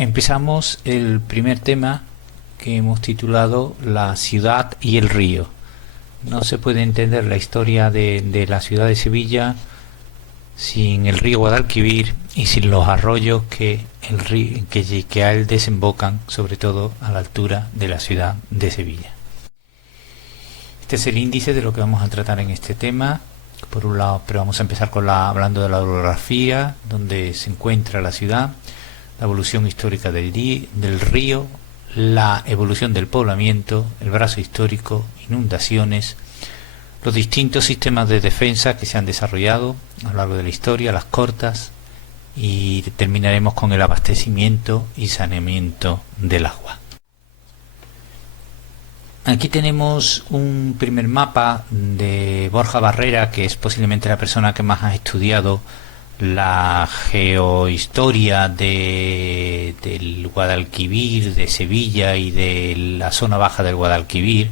Empezamos el primer tema que hemos titulado La ciudad y el río. No se puede entender la historia de la ciudad de Sevilla sin el río Guadalquivir y sin los arroyos que a él desembocan, sobre todo a la altura de la ciudad de Sevilla. Este es el índice de lo que vamos a tratar en este tema. Por un lado, pero vamos a empezar hablando de la orografía, donde se encuentra la ciudad, la evolución histórica del río, la evolución del poblamiento, el brazo histórico, inundaciones, los distintos sistemas de defensa que se han desarrollado a lo largo de la historia, las cortas, y terminaremos con el abastecimiento y saneamiento del agua. Aquí tenemos un primer mapa de Borja Barrera, que es posiblemente la persona que más ha estudiado la geohistoria del Guadalquivir, de Sevilla y de la zona baja del Guadalquivir,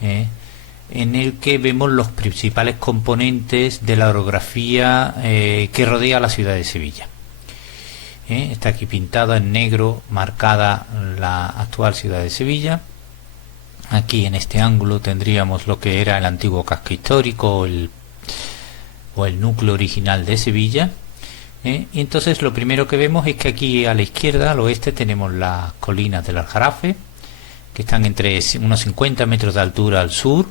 en el que vemos los principales componentes de la orografía que rodea la ciudad de Sevilla. Está aquí pintada en negro, marcada la actual ciudad de Sevilla. Aquí en este ángulo tendríamos lo que era el antiguo casco histórico o el núcleo original de Sevilla. Y entonces lo primero que vemos es que aquí a la izquierda, al oeste, tenemos las colinas del Aljarafe, que están entre unos 50 metros de altura al sur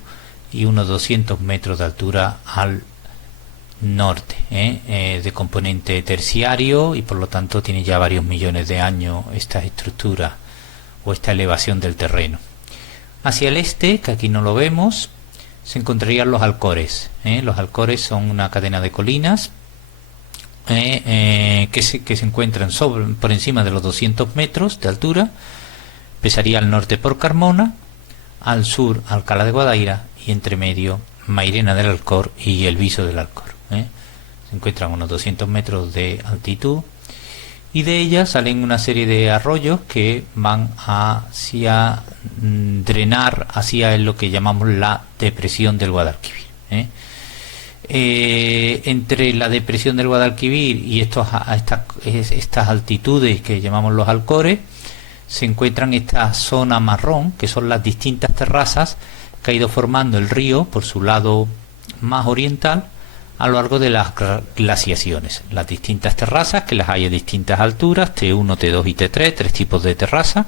y unos 200 metros de altura al norte, de componente terciario, y por lo tanto tiene ya varios millones de años esta estructura o esta elevación del terreno. Hacia el este, que aquí no lo vemos, se encontrarían los Alcores. Los Alcores son una cadena de colinas que se encuentran por encima de los 200 metros de altura. Empezaría al norte por Carmona, al sur Alcalá de Guadaira y entre medio Mairena del Alcor y el Viso del Alcor. Se encuentran a unos 200 metros de altitud, y de ellas salen una serie de arroyos que van hacia drenar hacia lo que llamamos la depresión del Guadalquivir. Entre la depresión del Guadalquivir y estas altitudes que llamamos los Alcores se encuentran esta zona marrón, que son las distintas terrazas que ha ido formando el río por su lado más oriental a lo largo de las glaciaciones. Las distintas terrazas, que las hay a distintas alturas, T1, T2 y T3, tres tipos de terraza.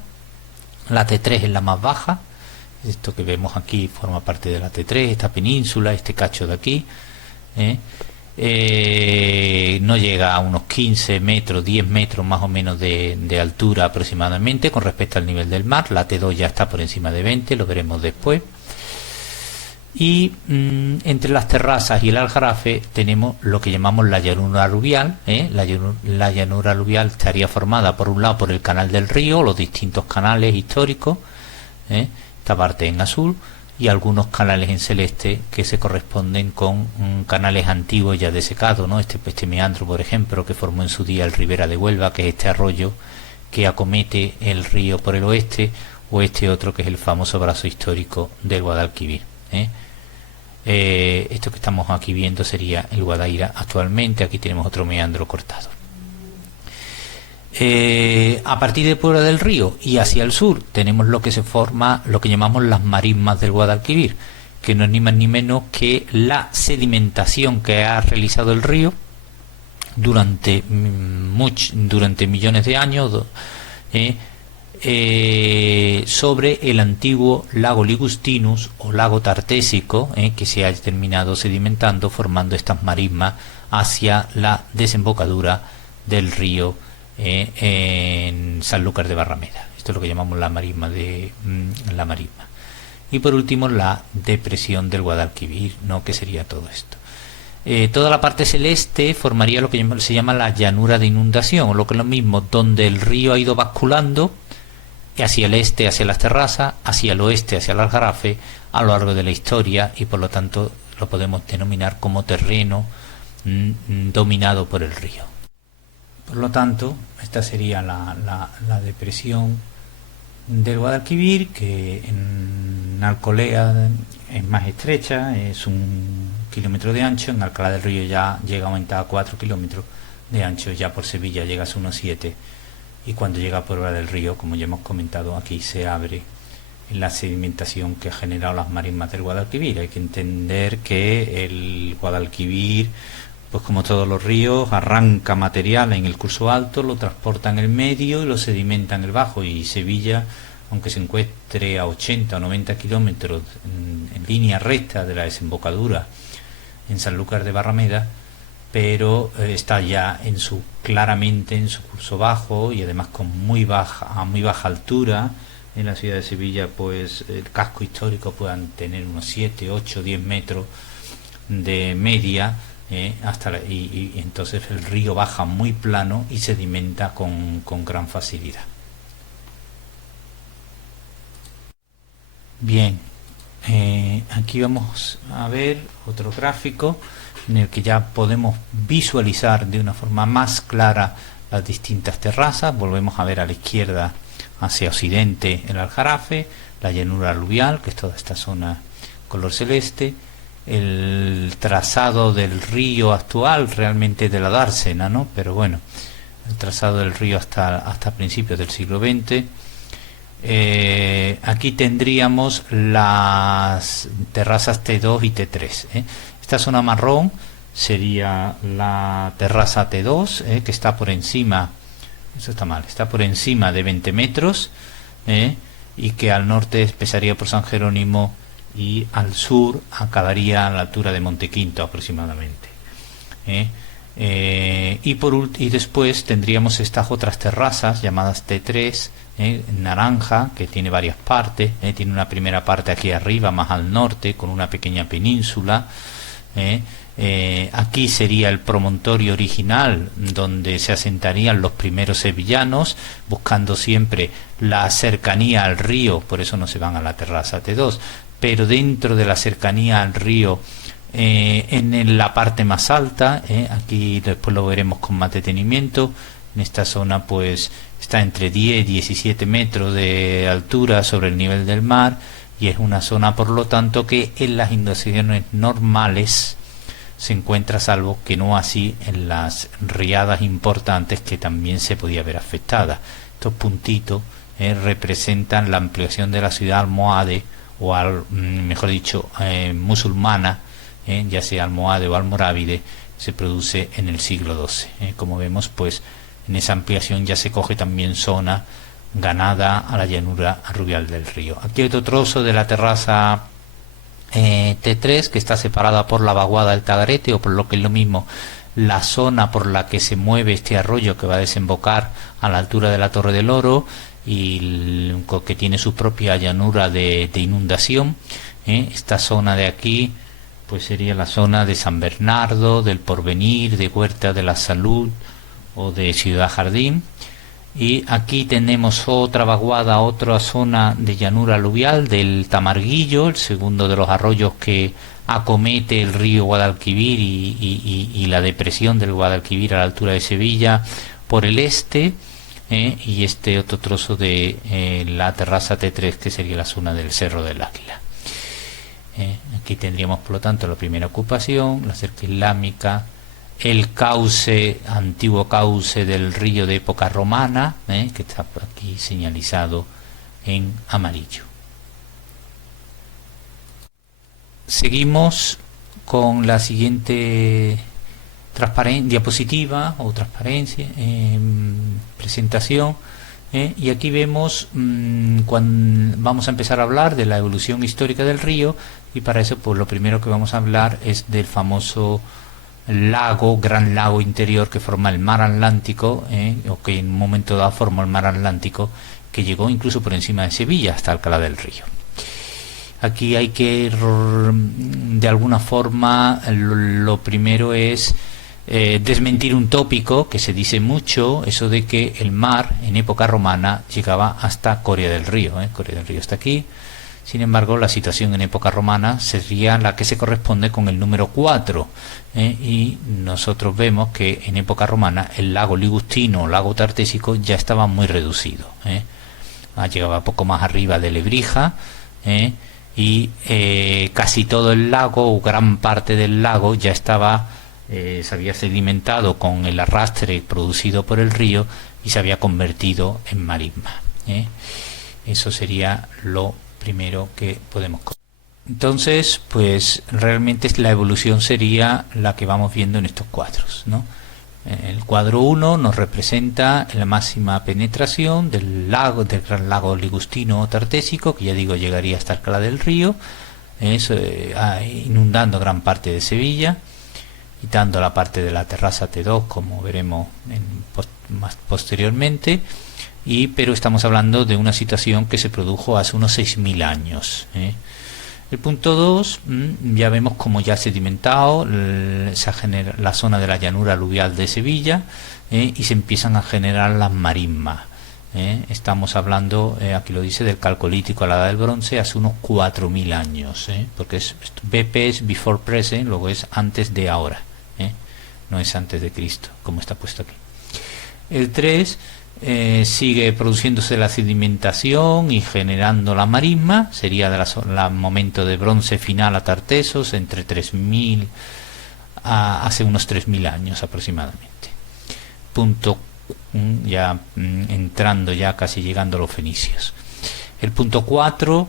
La T3 es la más baja, esto que vemos aquí forma parte de la T3, esta península, este cacho de aquí. No llega a unos 15 metros, 10 metros más o menos de altura aproximadamente con respecto al nivel del mar. La T2 ya está por encima de 20, lo veremos después. Y entre las terrazas y el Aljarafe tenemos lo que llamamos la llanura aluvial. La llanura aluvial estaría formada por un lado por el canal del río, los distintos canales históricos, esta parte en azul, y algunos canales en celeste que se corresponden con canales antiguos ya desecados, este meandro, por ejemplo, que formó en su día el Ribera de Huelva, que es este arroyo que acomete el río por el oeste, o este otro que es el famoso brazo histórico del Guadalquivir. Esto que estamos aquí viendo sería el Guadaira actualmente. Aquí tenemos otro meandro cortado. A partir de Puebla del Río y hacia el sur tenemos lo que se forma, lo que llamamos las marismas del Guadalquivir, que no es ni más ni menos que la sedimentación que ha realizado el río durante millones de años sobre el antiguo lago Ligustinus o lago Tartésico, que se ha terminado sedimentando, formando estas marismas hacia la desembocadura del río en Sanlúcar de Barrameda. Esto es lo que llamamos la marisma y por último la depresión del Guadalquivir, que sería todo esto. Toda la parte celeste formaría lo que se llama la llanura de inundación, o lo que es lo mismo, donde el río ha ido basculando hacia el este, hacia las terrazas, hacia el oeste, hacia el Aljarafe, a lo largo de la historia, y por lo tanto lo podemos denominar como terreno dominado por el río. Por lo tanto, esta sería la depresión del Guadalquivir, que en Alcolea es más estrecha, es 1 kilómetro de ancho. En Alcalá del Río ya llega a aumentar a 4 kilómetros de ancho, ya por Sevilla llega a unos 7 y cuando llega a prueba del río, como ya hemos comentado, aquí se abre la sedimentación que ha generado las marismas del Guadalquivir. Hay que entender que el Guadalquivir, pues como todos los ríos, arranca material en el curso alto, lo transporta en el medio y lo sedimenta en el bajo, y Sevilla, aunque se encuentre a 80 o 90 kilómetros en línea recta de la desembocadura en Sanlúcar de Barrameda, pero está ya claramente en su curso bajo, y además a muy baja altura. En la ciudad de Sevilla, pues el casco histórico puedan tener unos 7, 8, 10 metros de media, y entonces el río baja muy plano y sedimenta con gran facilidad. Bien, aquí vamos a ver otro gráfico en el que ya podemos visualizar de una forma más clara las distintas terrazas. Volvemos a ver a la izquierda, hacia occidente, el Aljarafe, la llanura aluvial, que es toda esta zona color celeste, el trazado del río actual, realmente de la dársena, ¿no? Pero bueno, el trazado del río hasta principios del siglo XX. Aquí tendríamos las terrazas T2 y T3. Esta zona marrón sería la terraza T2, que está por encima, eso está mal, está por encima de 20 metros, y que al norte empezaría por San Jerónimo y al sur acabaría a la altura de Montequinto aproximadamente. Y después tendríamos estas otras terrazas llamadas T3, naranja, que tiene varias partes, tiene una primera parte aquí arriba más al norte con una pequeña península. Aquí sería el promontorio original donde se asentarían los primeros sevillanos, buscando siempre la cercanía al río, por eso no se van a la terraza T2, pero dentro de la cercanía al río, en la parte más alta, aquí después lo veremos con más detenimiento. En esta zona pues está entre 10 y 17 metros de altura sobre el nivel del mar, y es una zona por lo tanto que en las inundaciones normales se encuentra, salvo que no así en las riadas importantes, que también se podía ver afectada. Estos puntitos representan la ampliación de la ciudad almohade, o mejor dicho, musulmana, ya sea almohade o almorávide, se produce en el siglo XII. Como vemos, pues en esa ampliación ya se coge también zona ganada a la llanura aluvial del río. Aquí hay otro trozo de la terraza T3 que está separada por la vaguada del Tagarete, o por lo que es lo mismo, la zona por la que se mueve este arroyo que va a desembocar a la altura de la Torre del Oro, y que tiene su propia llanura de inundación. Esta zona de aquí pues sería la zona de San Bernardo, del Porvenir, de Huerta de la Salud o de Ciudad Jardín. Y aquí tenemos otra vaguada, otra zona de llanura aluvial del Tamarguillo, el segundo de los arroyos que acomete el río Guadalquivir y la depresión del Guadalquivir a la altura de Sevilla por el este, y este otro trozo de la terraza T3, que sería la zona del Cerro del Águila. Aquí tendríamos por lo tanto la primera ocupación, la cerca islámica, el cauce, antiguo cauce del río de época romana, que está aquí señalizado en amarillo. Seguimos con la siguiente diapositiva o transparencia, presentación, y aquí vemos cuando vamos a empezar a hablar de la evolución histórica del río, y para eso pues lo primero que vamos a hablar es del famoso gran lago interior que forma el mar Atlántico, o que en un momento dado formó el mar Atlántico, que llegó incluso por encima de Sevilla hasta Alcalá del Río. Aquí hay que, de alguna forma, lo primero es desmentir un tópico que se dice mucho, eso de que el mar en época romana llegaba hasta Coria del Río. Coria del Río está aquí. Sin embargo, la situación en época romana sería la que se corresponde con el número 4, y nosotros vemos que en época romana el lago Ligustino o lago Tartésico ya estaba muy reducido. Llegaba poco más arriba de Lebrija, y casi todo el lago, o gran parte del lago, ya estaba se había sedimentado con el arrastre producido por el río, y se había convertido en marisma. Eso sería lo primero que podemos comentar. Entonces, pues realmente la evolución sería la que vamos viendo en estos cuadros, ¿no? El cuadro 1 nos representa la máxima penetración del gran lago ligustino o tartésico, que ya digo llegaría hasta Alcalá del Río, inundando gran parte de Sevilla, quitando la parte de la terraza T2, como veremos más posteriormente, pero estamos hablando de una situación que se produjo hace unos 6.000 años. El punto 2, ya vemos como ya sedimentado se genera la zona de la llanura aluvial de Sevilla, y se empiezan a generar las marismas. Estamos hablando, aquí lo dice, del Calcolítico a la Edad del Bronce, hace unos 4.000 años, porque BP es before present, luego es antes de ahora, no es antes de Cristo, como está puesto aquí. El 3, sigue produciéndose la sedimentación y generando la marisma, sería el momento de bronce final a Tartesos, entre 3.000 hace unos 3.000 años aproximadamente. Punto ya entrando, ya casi llegando a los fenicios. El punto 4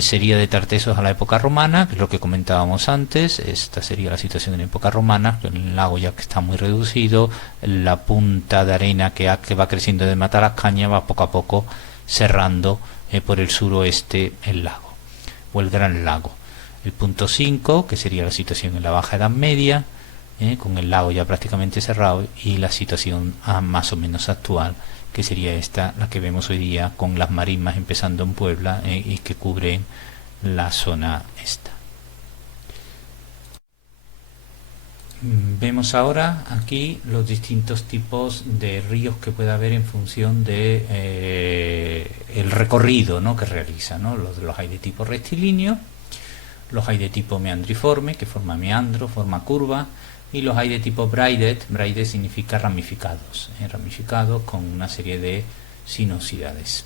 sería de Tartesos a la época romana, que es lo que comentábamos antes. Esta sería la situación en la época romana, el lago ya que está muy reducido, la punta de arena que va creciendo de Matalascaña va poco a poco cerrando por el suroeste el lago, o el gran lago. El punto 5, que sería la situación en la Baja Edad Media, con el lago ya prácticamente cerrado, y la situación más o menos actual, que sería esta, la que vemos hoy día, con las marismas empezando en Puebla, y que cubren la zona esta. Vemos ahora aquí los distintos tipos de ríos que puede haber en función de el recorrido, ¿no?, que realiza, ¿no? Los hay de tipo rectilíneo, los hay de tipo meandriforme, que forma meandro, forma curva, y los hay de tipo braided. Braided significa ramificados, ramificados con una serie de sinuosidades.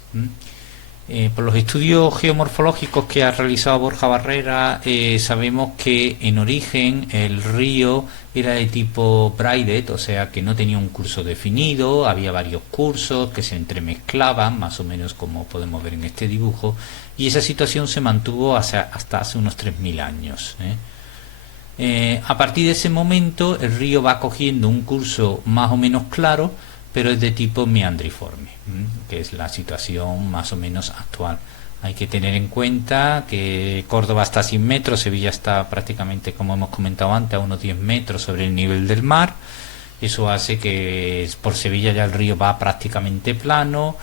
Por los estudios geomorfológicos que ha realizado Borja Barrera, sabemos que en origen el río era de tipo braided, o sea que no tenía un curso definido, había varios cursos que se entremezclaban, más o menos como podemos ver en este dibujo, y esa situación se mantuvo hasta hace unos 3.000 años. A partir de ese momento el río va cogiendo un curso más o menos claro, pero es de tipo meandriforme, que es la situación más o menos actual. Hay que tener en cuenta que Córdoba está a 100 metros, Sevilla está prácticamente, como hemos comentado antes, a unos 10 metros sobre el nivel del mar. Eso hace que por Sevilla ya el río va prácticamente plano.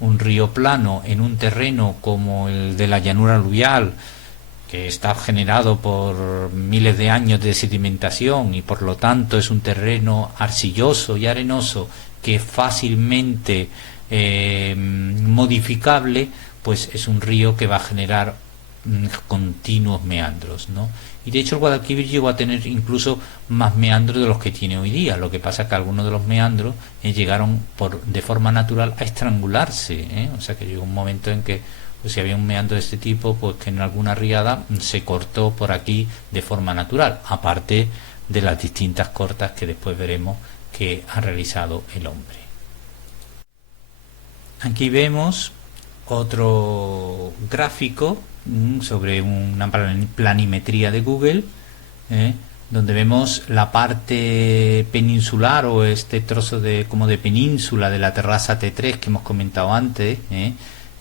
Un río plano en un terreno como el de la llanura aluvial, que está generado por miles de años de sedimentación y por lo tanto es un terreno arcilloso y arenoso que es fácilmente modificable, pues es un río que va a generar continuos meandros, ¿no? Y de hecho el Guadalquivir llegó a tener incluso más meandros de los que tiene hoy día. Lo que pasa es que algunos de los meandros llegaron de forma natural a estrangularse, o sea que llegó un momento en que, pues, si había un meandro de este tipo, pues que en alguna riada se cortó por aquí de forma natural, aparte de las distintas cortas que después veremos que ha realizado el hombre. Aquí vemos otro gráfico sobre una planimetría de Google, donde vemos la parte peninsular, o este trozo como de península de la terraza T3 que hemos comentado antes, que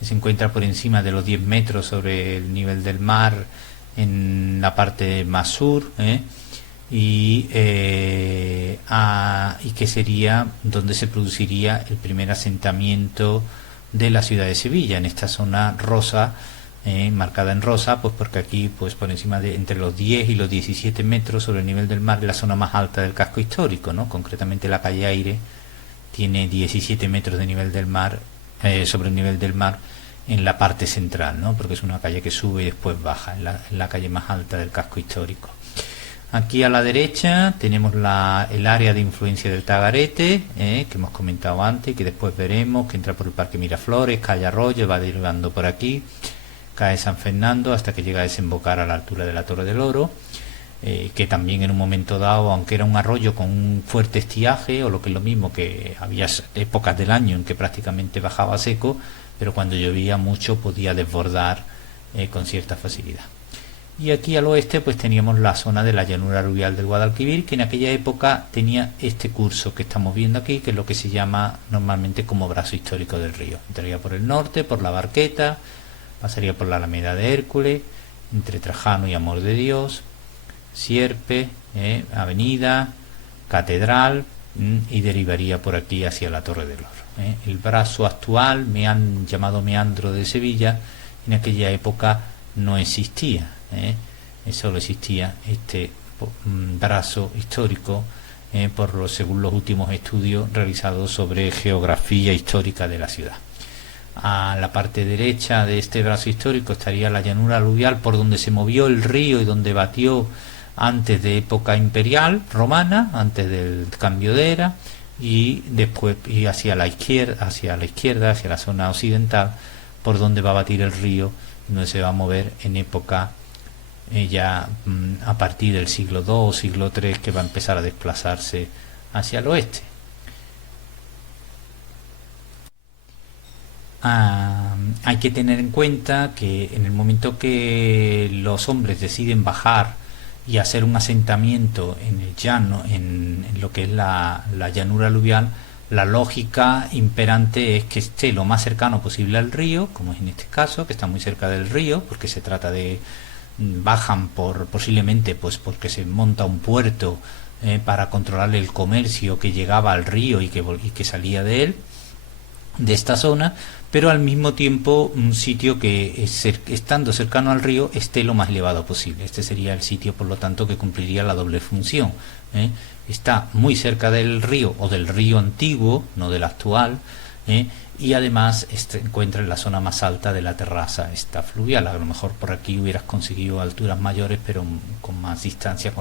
se encuentra por encima de los 10 metros sobre el nivel del mar en la parte más sur, y que sería donde se produciría el primer asentamiento de la ciudad de Sevilla, en esta zona rosa, marcada en rosa, pues porque aquí, pues por encima de entre los 10 y los 17 metros sobre el nivel del mar, es la zona más alta del casco histórico, ¿no? Concretamente la calle Aire tiene 17 metros de nivel del mar, sobre el nivel del mar, en la parte central, ¿no? Porque es una calle que sube y después baja, en la calle más alta del casco histórico. Aquí a la derecha tenemos el área de influencia del Tagarete, que hemos comentado antes, que después veremos, que entra por el Parque Miraflores, calle Arroyo, va derivando por aquí, cae San Fernando hasta que llega a desembocar a la altura de la Torre del Oro. que también en un momento dado, aunque era un arroyo con un fuerte estiaje, o lo que es lo mismo, que había épocas del año en que prácticamente bajaba seco, pero cuando llovía mucho podía desbordar con cierta facilidad. Y aquí al oeste pues teníamos la zona de la llanura aluvial del Guadalquivir, que en aquella época tenía este curso que estamos viendo aquí, que es lo que se llama normalmente como brazo histórico del río. Entraría por el norte, por la Barqueta, pasaría por la Alameda de Hércules, entre Trajano y Amor de Dios, Sierpe, Avenida, Catedral, y derivaría por aquí hacia la Torre del Oro. El brazo actual, llamado Meandro de Sevilla, en aquella época no existía. Solo existía este brazo histórico, según los últimos estudios realizados sobre geografía histórica de la ciudad. A la parte derecha de este brazo histórico estaría la llanura aluvial por donde se movió el río y donde batió antes de época imperial romana, antes del cambio de era, y después y hacia la izquierda, hacia la zona occidental, por donde va a batir el río, donde se va a mover en época ya a partir del siglo II o siglo III, que va a empezar a desplazarse hacia el oeste. Hay que tener en cuenta que en el momento que los hombres deciden bajar y hacer un asentamiento en el llano, en lo que es la llanura aluvial, la lógica imperante es que esté lo más cercano posible al río, como es en este caso, que está muy cerca del río, porque se trata de bajan posiblemente pues porque se monta un puerto para controlar el comercio que llegaba al río y que salía de él, de esta zona, pero al mismo tiempo un sitio que estando cercano al río esté lo más elevado posible. Este sería el sitio, por lo tanto, que cumpliría la doble función. Está muy cerca del río, o del río antiguo, no del actual, y además se encuentra en la zona más alta de la terraza esta fluvial. A lo mejor por aquí hubieras conseguido alturas mayores, pero con más distancia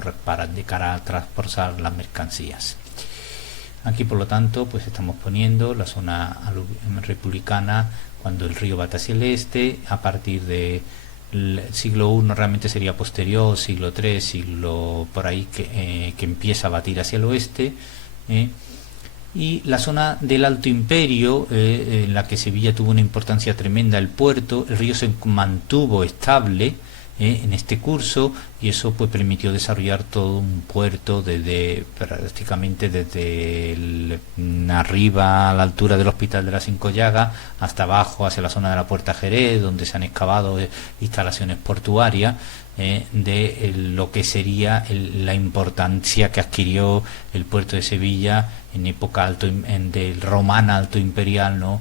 de cara a transportar las mercancías. Aquí, por lo tanto, pues estamos poniendo la zona republicana cuando el río bate hacia el este, a partir del siglo I realmente sería posterior, siglo III, siglo por ahí, que empieza a batir hacia el oeste, y la zona del Alto Imperio, en la que Sevilla tuvo una importancia tremenda, el puerto, el río se mantuvo estable en este curso, y eso pues permitió desarrollar todo un puerto prácticamente desde arriba a la altura del Hospital de las Cinco Llagas hasta abajo hacia la zona de la Puerta Jerez, donde se han excavado instalaciones portuarias, de lo que sería la importancia que adquirió el puerto de Sevilla en época del romana alto imperial, ¿no?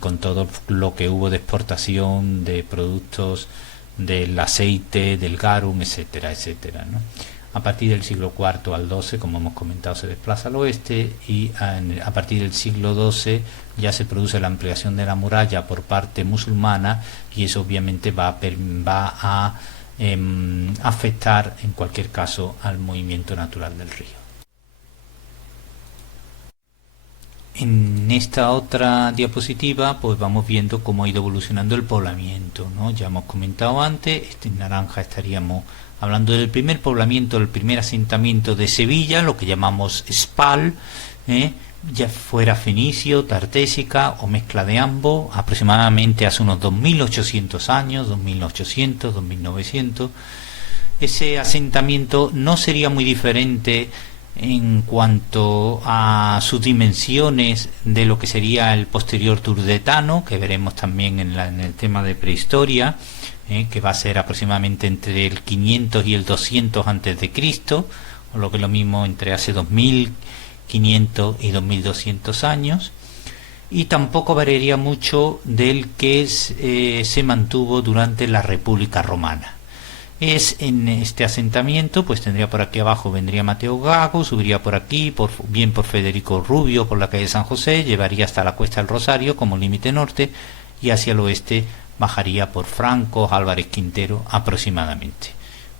Con todo lo que hubo de exportación de productos del aceite, del garum, etcétera, etcétera, ¿no? A partir del siglo IV al XII, como hemos comentado, se desplaza al oeste, y a partir del siglo XII ya se produce la ampliación de la muralla por parte musulmana, y eso obviamente va a afectar en cualquier caso al movimiento natural del río. En esta otra diapositiva pues vamos viendo cómo ha ido evolucionando el poblamiento, ¿no? Ya hemos comentado antes, en naranja estaríamos hablando del primer poblamiento, el primer asentamiento de Sevilla, lo que llamamos Spal, ya fuera fenicio, tartésica o mezcla de ambos, aproximadamente hace unos 2800 años, 2800, 2900. Ese asentamiento no sería muy diferente en cuanto a sus dimensiones de lo que sería el posterior turdetano, que veremos también en el tema de prehistoria, que va a ser aproximadamente entre el 500 y el 200 antes de Cristo, o lo que es lo mismo entre hace 2500 y 2200 años, y tampoco variaría mucho del que se mantuvo durante la República Romana. En este asentamiento, pues tendría por aquí abajo, vendría Mateo Gago, subiría por aquí, bien por Federico Rubio, por la calle San José, llevaría hasta la Cuesta del Rosario como límite norte, y hacia el oeste bajaría por Franco, Álvarez Quintero aproximadamente.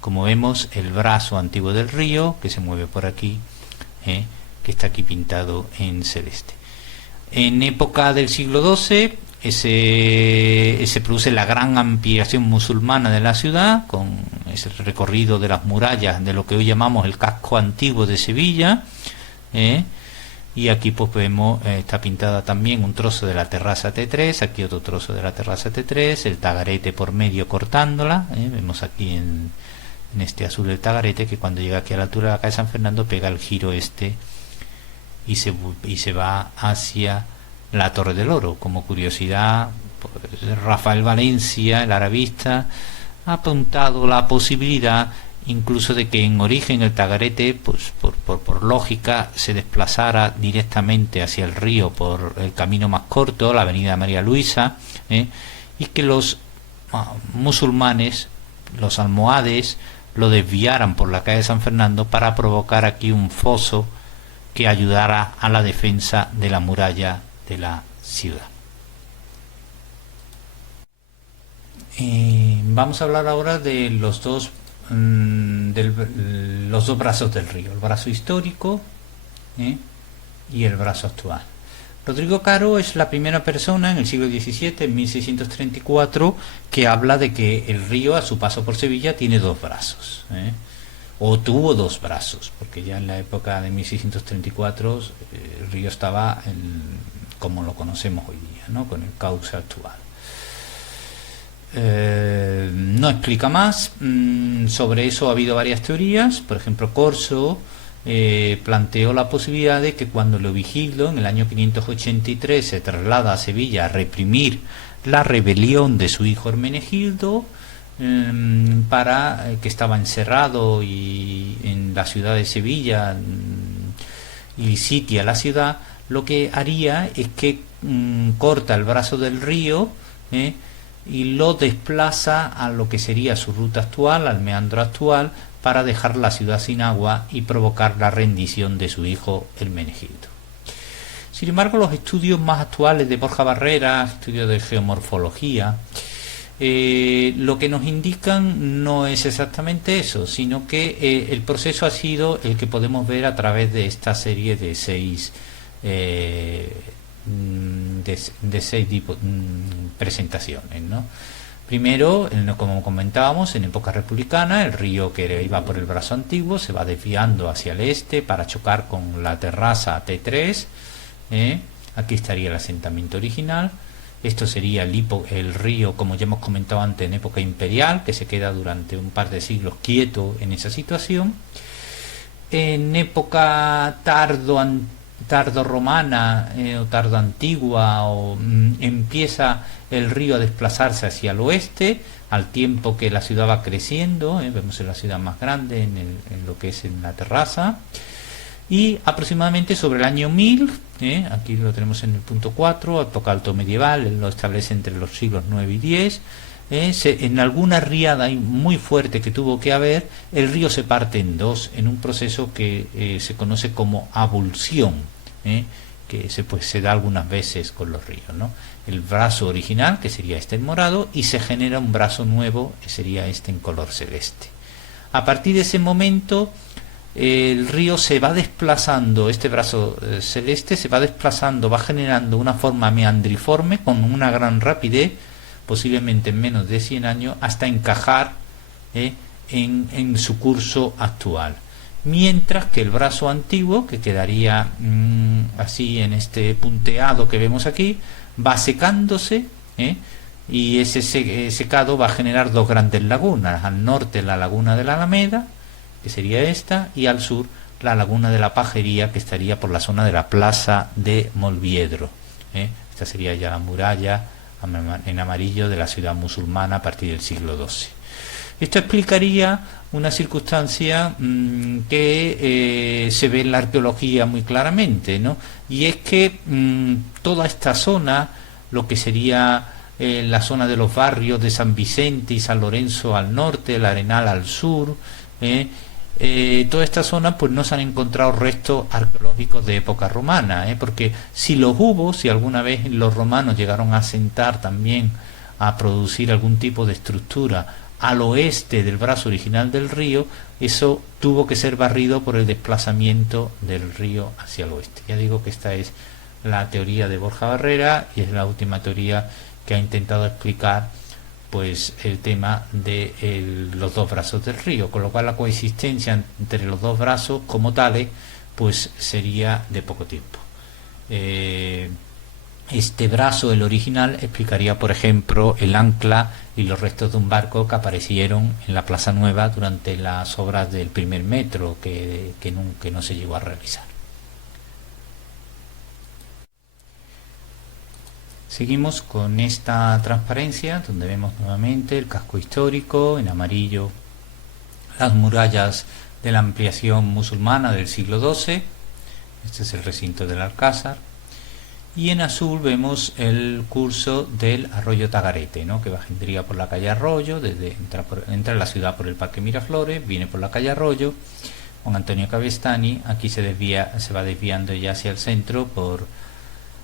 Como vemos, el brazo antiguo del río, que se mueve por aquí, que está aquí pintado en celeste. En época del siglo XII, se produce la gran ampliación musulmana de la ciudad, con ese recorrido de las murallas de lo que hoy llamamos el casco antiguo de Sevilla, y aquí pues vemos, está pintada también un trozo de la terraza T3, aquí otro trozo de la terraza T3, el tagarete por medio cortándola, vemos aquí en este azul el tagarete, que cuando llega aquí a la altura de la calle San Fernando pega el giro y se va hacia la Torre del Oro. Como curiosidad, pues, Rafael Valencia, el arabista, ha apuntado la posibilidad incluso de que en origen el tagarete, pues por lógica, se desplazara directamente hacia el río por el camino más corto, la avenida María Luisa, y que los musulmanes, los almohades, lo desviaran por la calle San Fernando para provocar aquí un foso que ayudara a la defensa de la muralla de la ciudad. Vamos a hablar ahora de los dos brazos del río, el brazo histórico y el brazo actual. Rodrigo Caro es la primera persona en el siglo XVII, en 1634, que habla de que el río a su paso por Sevilla tiene dos brazos, o tuvo dos brazos, porque ya en la época de 1634 el río estaba como lo conocemos hoy día, ¿no?, con el cauce actual. No explica más. Sobre eso ha habido varias teorías. Por ejemplo, Corso planteó la posibilidad de que cuando Leovigildo en el año 583 se traslada a Sevilla a reprimir la rebelión de su hijo Hermenegildo, que estaba encerrado y en la ciudad de Sevilla, y sitia la ciudad, lo que haría es que corta el brazo del río y lo desplaza a lo que sería su ruta actual, al meandro actual, para dejar la ciudad sin agua y provocar la rendición de su hijo Hermenegildo. Sin embargo, los estudios más actuales de Borja Barrera, estudios de geomorfología, lo que nos indican no es exactamente eso, sino que el proceso ha sido el que podemos ver a través de esta serie de seis presentaciones, ¿no? Primero, como comentábamos, en época republicana, el río que iba por el brazo antiguo se va desviando hacia el este para chocar con la terraza T3. Aquí estaría el asentamiento original. Esto sería el río, como ya hemos comentado antes, en época imperial, que se queda durante un par de siglos quieto en esa situación. En época tardo romana o tardo antigua, empieza el río a desplazarse hacia el oeste al tiempo que la ciudad va creciendo. Vemos la ciudad más grande en lo que es en la terraza, y aproximadamente sobre el año 1000, aquí lo tenemos en el punto 4, época alto medieval, lo establece entre los siglos 9 y 10. En alguna riada muy fuerte que tuvo que haber, el río se parte en dos en un proceso que se conoce como abulsión, que se da algunas veces con los ríos, ¿no? El brazo original, que sería este en morado, y se genera un brazo nuevo, que sería este en color celeste. A partir de ese momento, el río se va desplazando, este brazo celeste se va desplazando, va generando una forma meandriforme con una gran rapidez, posiblemente en menos de 100 años, hasta encajar en su curso actual. Mientras que el brazo antiguo, que quedaría así en este punteado que vemos aquí, va secándose, y ese secado va a generar dos grandes lagunas. Al norte la laguna de la Alameda, que sería esta, y al sur la laguna de la Pajería, que estaría por la zona de la plaza de Molviedro. Esta sería ya la muralla en amarillo de la ciudad musulmana a partir del siglo XII. Esto explicaría una circunstancia que se ve en la arqueología muy claramente, ¿no? Y es que toda esta zona, lo que sería la zona de los barrios de San Vicente y San Lorenzo al norte, el Arenal al sur, toda esta zona, pues no se han encontrado restos arqueológicos de época romana, porque si los hubo, si alguna vez los romanos llegaron a asentar también, a producir algún tipo de estructura al oeste del brazo original del río, eso tuvo que ser barrido por el desplazamiento del río hacia el oeste. Ya digo que esta es la teoría de Borja Barrera y es la última teoría que ha intentado explicar pues el tema de los dos brazos del río, con lo cual la coexistencia entre los dos brazos como tales pues sería de poco tiempo. Este brazo, el original, explicaría por ejemplo el ancla y los restos de un barco que aparecieron en la Plaza Nueva durante las obras del primer metro que no se llegó a realizar. Seguimos con esta transparencia donde vemos nuevamente el casco histórico, en amarillo las murallas de la ampliación musulmana del siglo XII, este es el recinto del Alcázar, y en azul vemos el curso del arroyo Tagarete, ¿no? Que vendría por la calle Arroyo, entra en la ciudad por el Parque Miraflores, viene por la calle Arroyo, Juan Antonio Cabestany, aquí se va desviando ya hacia el centro por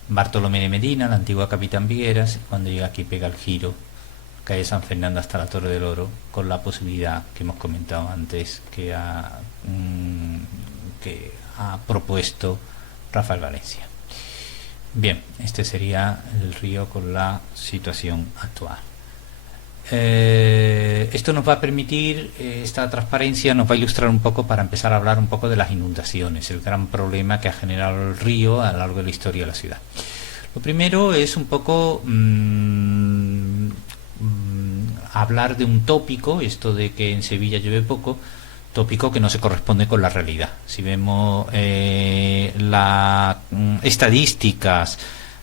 Bartolomé de Medina, la antigua Capitán Vigueras, cuando llega aquí pega el giro, calle San Fernando hasta la Torre del Oro, con la posibilidad que hemos comentado antes que ha propuesto Rafael Valencia. Bien, este sería el río con la situación actual. Esto nos va a permitir, esta transparencia nos va a ilustrar un poco para empezar a hablar un poco de las inundaciones, el gran problema que ha generado el río a lo largo de la historia de la ciudad. Lo primero es un poco hablar de un tópico, esto de que en Sevilla llueve poco, tópico que no se corresponde con la realidad. Si vemos las estadísticas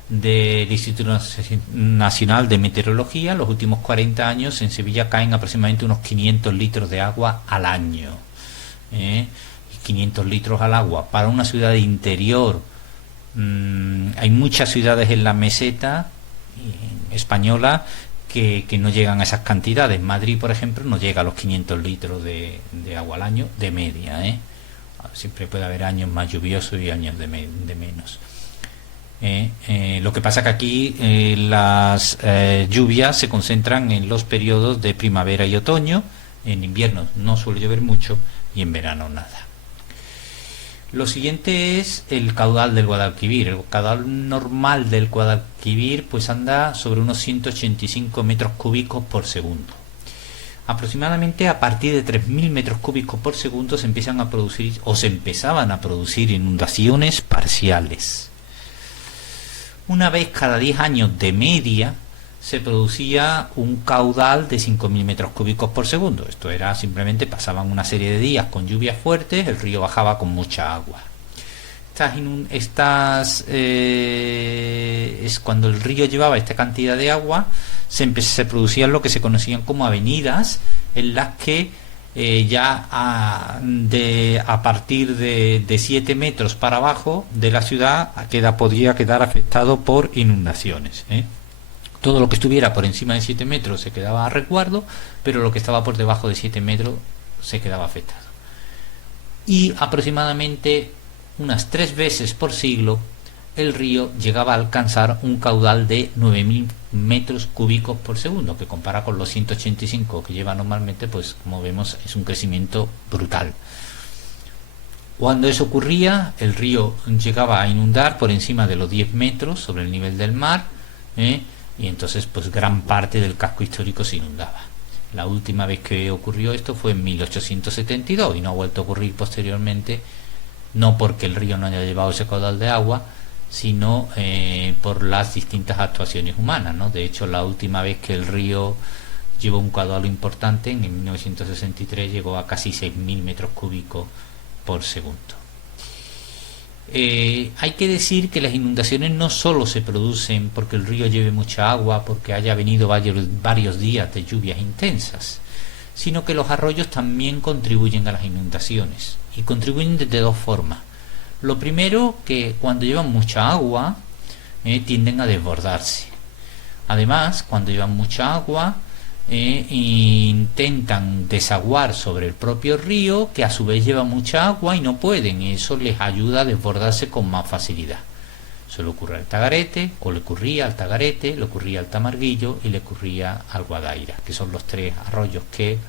del Instituto Nacional de Meteorología, los últimos 40 años en Sevilla caen aproximadamente unos 500 litros de agua al año. 500 litros al agua para una ciudad de interior. Hay muchas ciudades en la meseta española que no llegan a esas cantidades. Madrid, por ejemplo, no llega a los 500 litros de agua al año de media. Siempre puede haber años más lluviosos y años de menos. Lo que pasa que aquí las lluvias se concentran en los periodos de primavera y otoño. En invierno no suele llover mucho y en verano nada. Lo siguiente es el caudal del Guadalquivir. El caudal normal del Guadalquivir pues anda sobre unos 185 metros cúbicos por segundo. Aproximadamente a partir de 3.000 metros cúbicos por segundo se empiezan a producir o se empezaban a producir inundaciones parciales. Una vez cada 10 años de media se producía un caudal de 5.000 metros cúbicos por segundo. Esto era simplemente, pasaban una serie de días con lluvias fuertes, el río bajaba con mucha agua. Es cuando el río llevaba esta cantidad de agua, se producían lo que se conocían como avenidas, en las que a partir de 7 metros para abajo de la ciudad podría quedar afectado por inundaciones. Todo lo que estuviera por encima de 7 metros se quedaba a resguardo, pero lo que estaba por debajo de 7 metros se quedaba afectado. Y aproximadamente unas 3 veces por siglo el río llegaba a alcanzar un caudal de 9.000 metros cúbicos por segundo, que compara con los 185 que lleva normalmente, pues como vemos es un crecimiento brutal. Cuando eso ocurría, el río llegaba a inundar por encima de los 10 metros sobre el nivel del mar, y entonces pues gran parte del casco histórico se inundaba. La última vez que ocurrió esto fue en 1872 y no ha vuelto a ocurrir posteriormente, no porque el río no haya llevado ese caudal de agua, sino por las distintas actuaciones humanas, ¿no? De hecho, la última vez que el río llevó un caudal importante, en 1963, llegó a casi 6.000 metros cúbicos por segundo. Hay que decir que las inundaciones no solo se producen porque el río lleve mucha agua, porque haya venido varios días de lluvias intensas, sino que los arroyos también contribuyen a las inundaciones, y contribuyen de dos formas. Lo primero, que cuando llevan mucha agua tienden a desbordarse. Además, cuando llevan mucha agua intentan desaguar sobre el propio río, que a su vez lleva mucha agua y no pueden, y eso les ayuda a desbordarse con más facilidad. Eso le ocurre al Tagarete, o le ocurría al Tagarete, le ocurría al Tamarguillo y le ocurría al Guadaira, que son los 3 arroyos que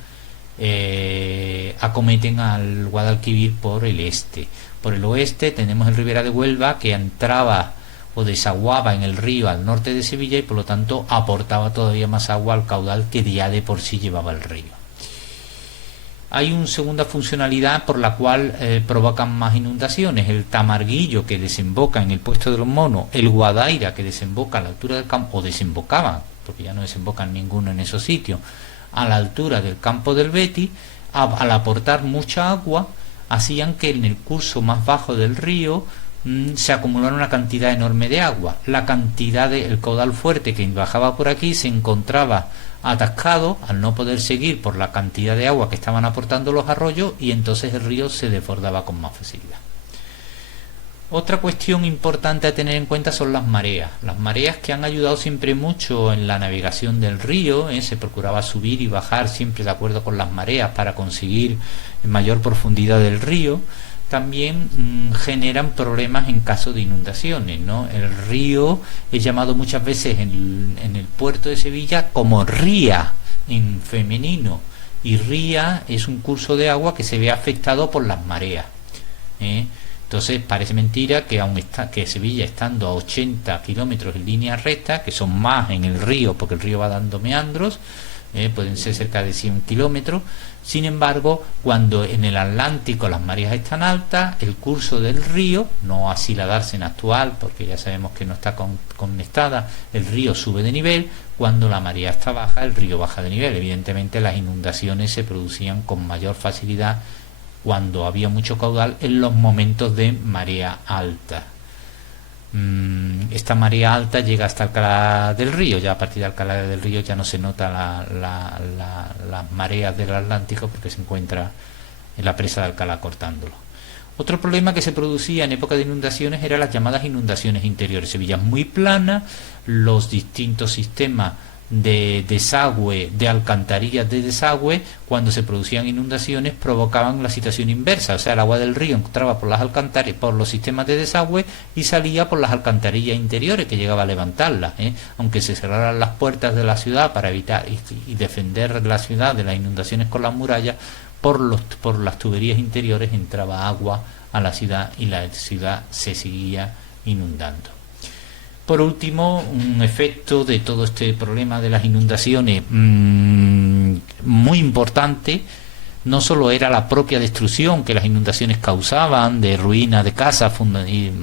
acometen al Guadalquivir por el este. Por el oeste tenemos el Ribera de Huelva, que entraba o desaguaba en el río al norte de Sevilla y por lo tanto aportaba todavía más agua al caudal que ya de por sí llevaba el río. Hay una segunda funcionalidad por la cual provocan más inundaciones: el Tamarguillo, que desemboca en el Puesto de los Monos, el Guadaira, que desemboca a la altura del campo, o desembocaba, porque ya no desembocan ninguno en esos sitios, a la altura del campo del Betis. Al aportar mucha agua, hacían que en el curso más bajo del río se acumulara una cantidad enorme de agua. La cantidad del caudal fuerte que bajaba por aquí se encontraba atascado al no poder seguir por la cantidad de agua que estaban aportando los arroyos, y entonces el río se desbordaba con más facilidad. Otra cuestión importante a tener en cuenta son las mareas. Las mareas, que han ayudado siempre mucho en la navegación del río, se procuraba subir y bajar siempre de acuerdo con las mareas para conseguir mayor profundidad del río. También generan problemas en caso de inundaciones, ¿no? El río es llamado muchas veces en el puerto de Sevilla como ría en femenino, y ría es un curso de agua que se ve afectado por las mareas. Entonces parece mentira que que Sevilla, estando a 80 kilómetros en línea recta, que son más en el río porque el río va dando meandros, pueden ser cerca de 100 kilómetros. Sin embargo, cuando en el Atlántico las mareas están altas, el curso del río, no así la Dársena actual, porque ya sabemos que no está conectada, el río sube de nivel. Cuando la marea está baja, el río baja de nivel. Evidentemente las inundaciones se producían con mayor facilidad cuando había mucho caudal en los momentos de marea alta. Esta marea alta llega hasta Alcalá del Río. Ya a partir de Alcalá del Río ya no se nota las mareas del Atlántico, porque se encuentra en la presa de Alcalá cortándolo. Otro problema que se producía en época de inundaciones eran las llamadas inundaciones interiores. Sevilla es muy plana, los distintos sistemas de desagüe, de alcantarillas de desagüe, cuando se producían inundaciones provocaban la situación inversa, o sea, el agua del río entraba por las alcantarillas, por los sistemas de desagüe, y salía por las alcantarillas interiores, que llegaba a levantarlas, aunque se cerraran las puertas de la ciudad para evitar y defender la ciudad de las inundaciones con las murallas, por las tuberías interiores entraba agua a la ciudad y la ciudad se seguía inundando. Por último, un efecto de todo este problema de las inundaciones muy importante, no solo era la propia destrucción que las inundaciones causaban, de ruinas de casas,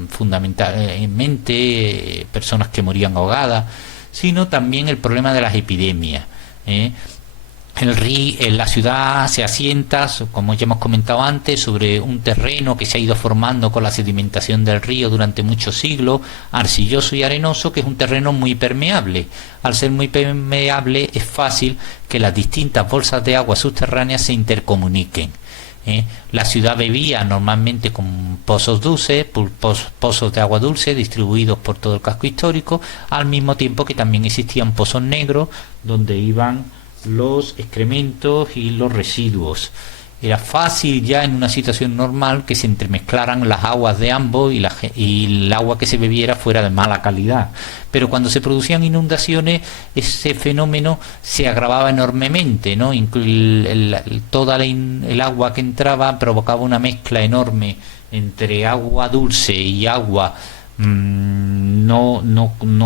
fundamentalmente personas que morían ahogadas, sino también el problema de las epidemias. La ciudad se asienta, como ya hemos comentado antes, sobre un terreno que se ha ido formando con la sedimentación del río durante muchos siglos, arcilloso y arenoso, que es un terreno muy permeable. Al ser muy permeable, es fácil que las distintas bolsas de agua subterráneas se intercomuniquen. La ciudad bebía normalmente con pozos dulces, pozos de agua dulce distribuidos por todo el casco histórico, al mismo tiempo que también existían pozos negros donde iban los excrementos y los residuos. Era fácil ya en una situación normal que se entremezclaran las aguas de ambos y el agua que se bebiera fuera de mala calidad. Pero cuando se producían inundaciones, ese fenómeno se agravaba enormemente, ¿no? Toda el agua que entraba provocaba una mezcla enorme entre agua dulce y agua no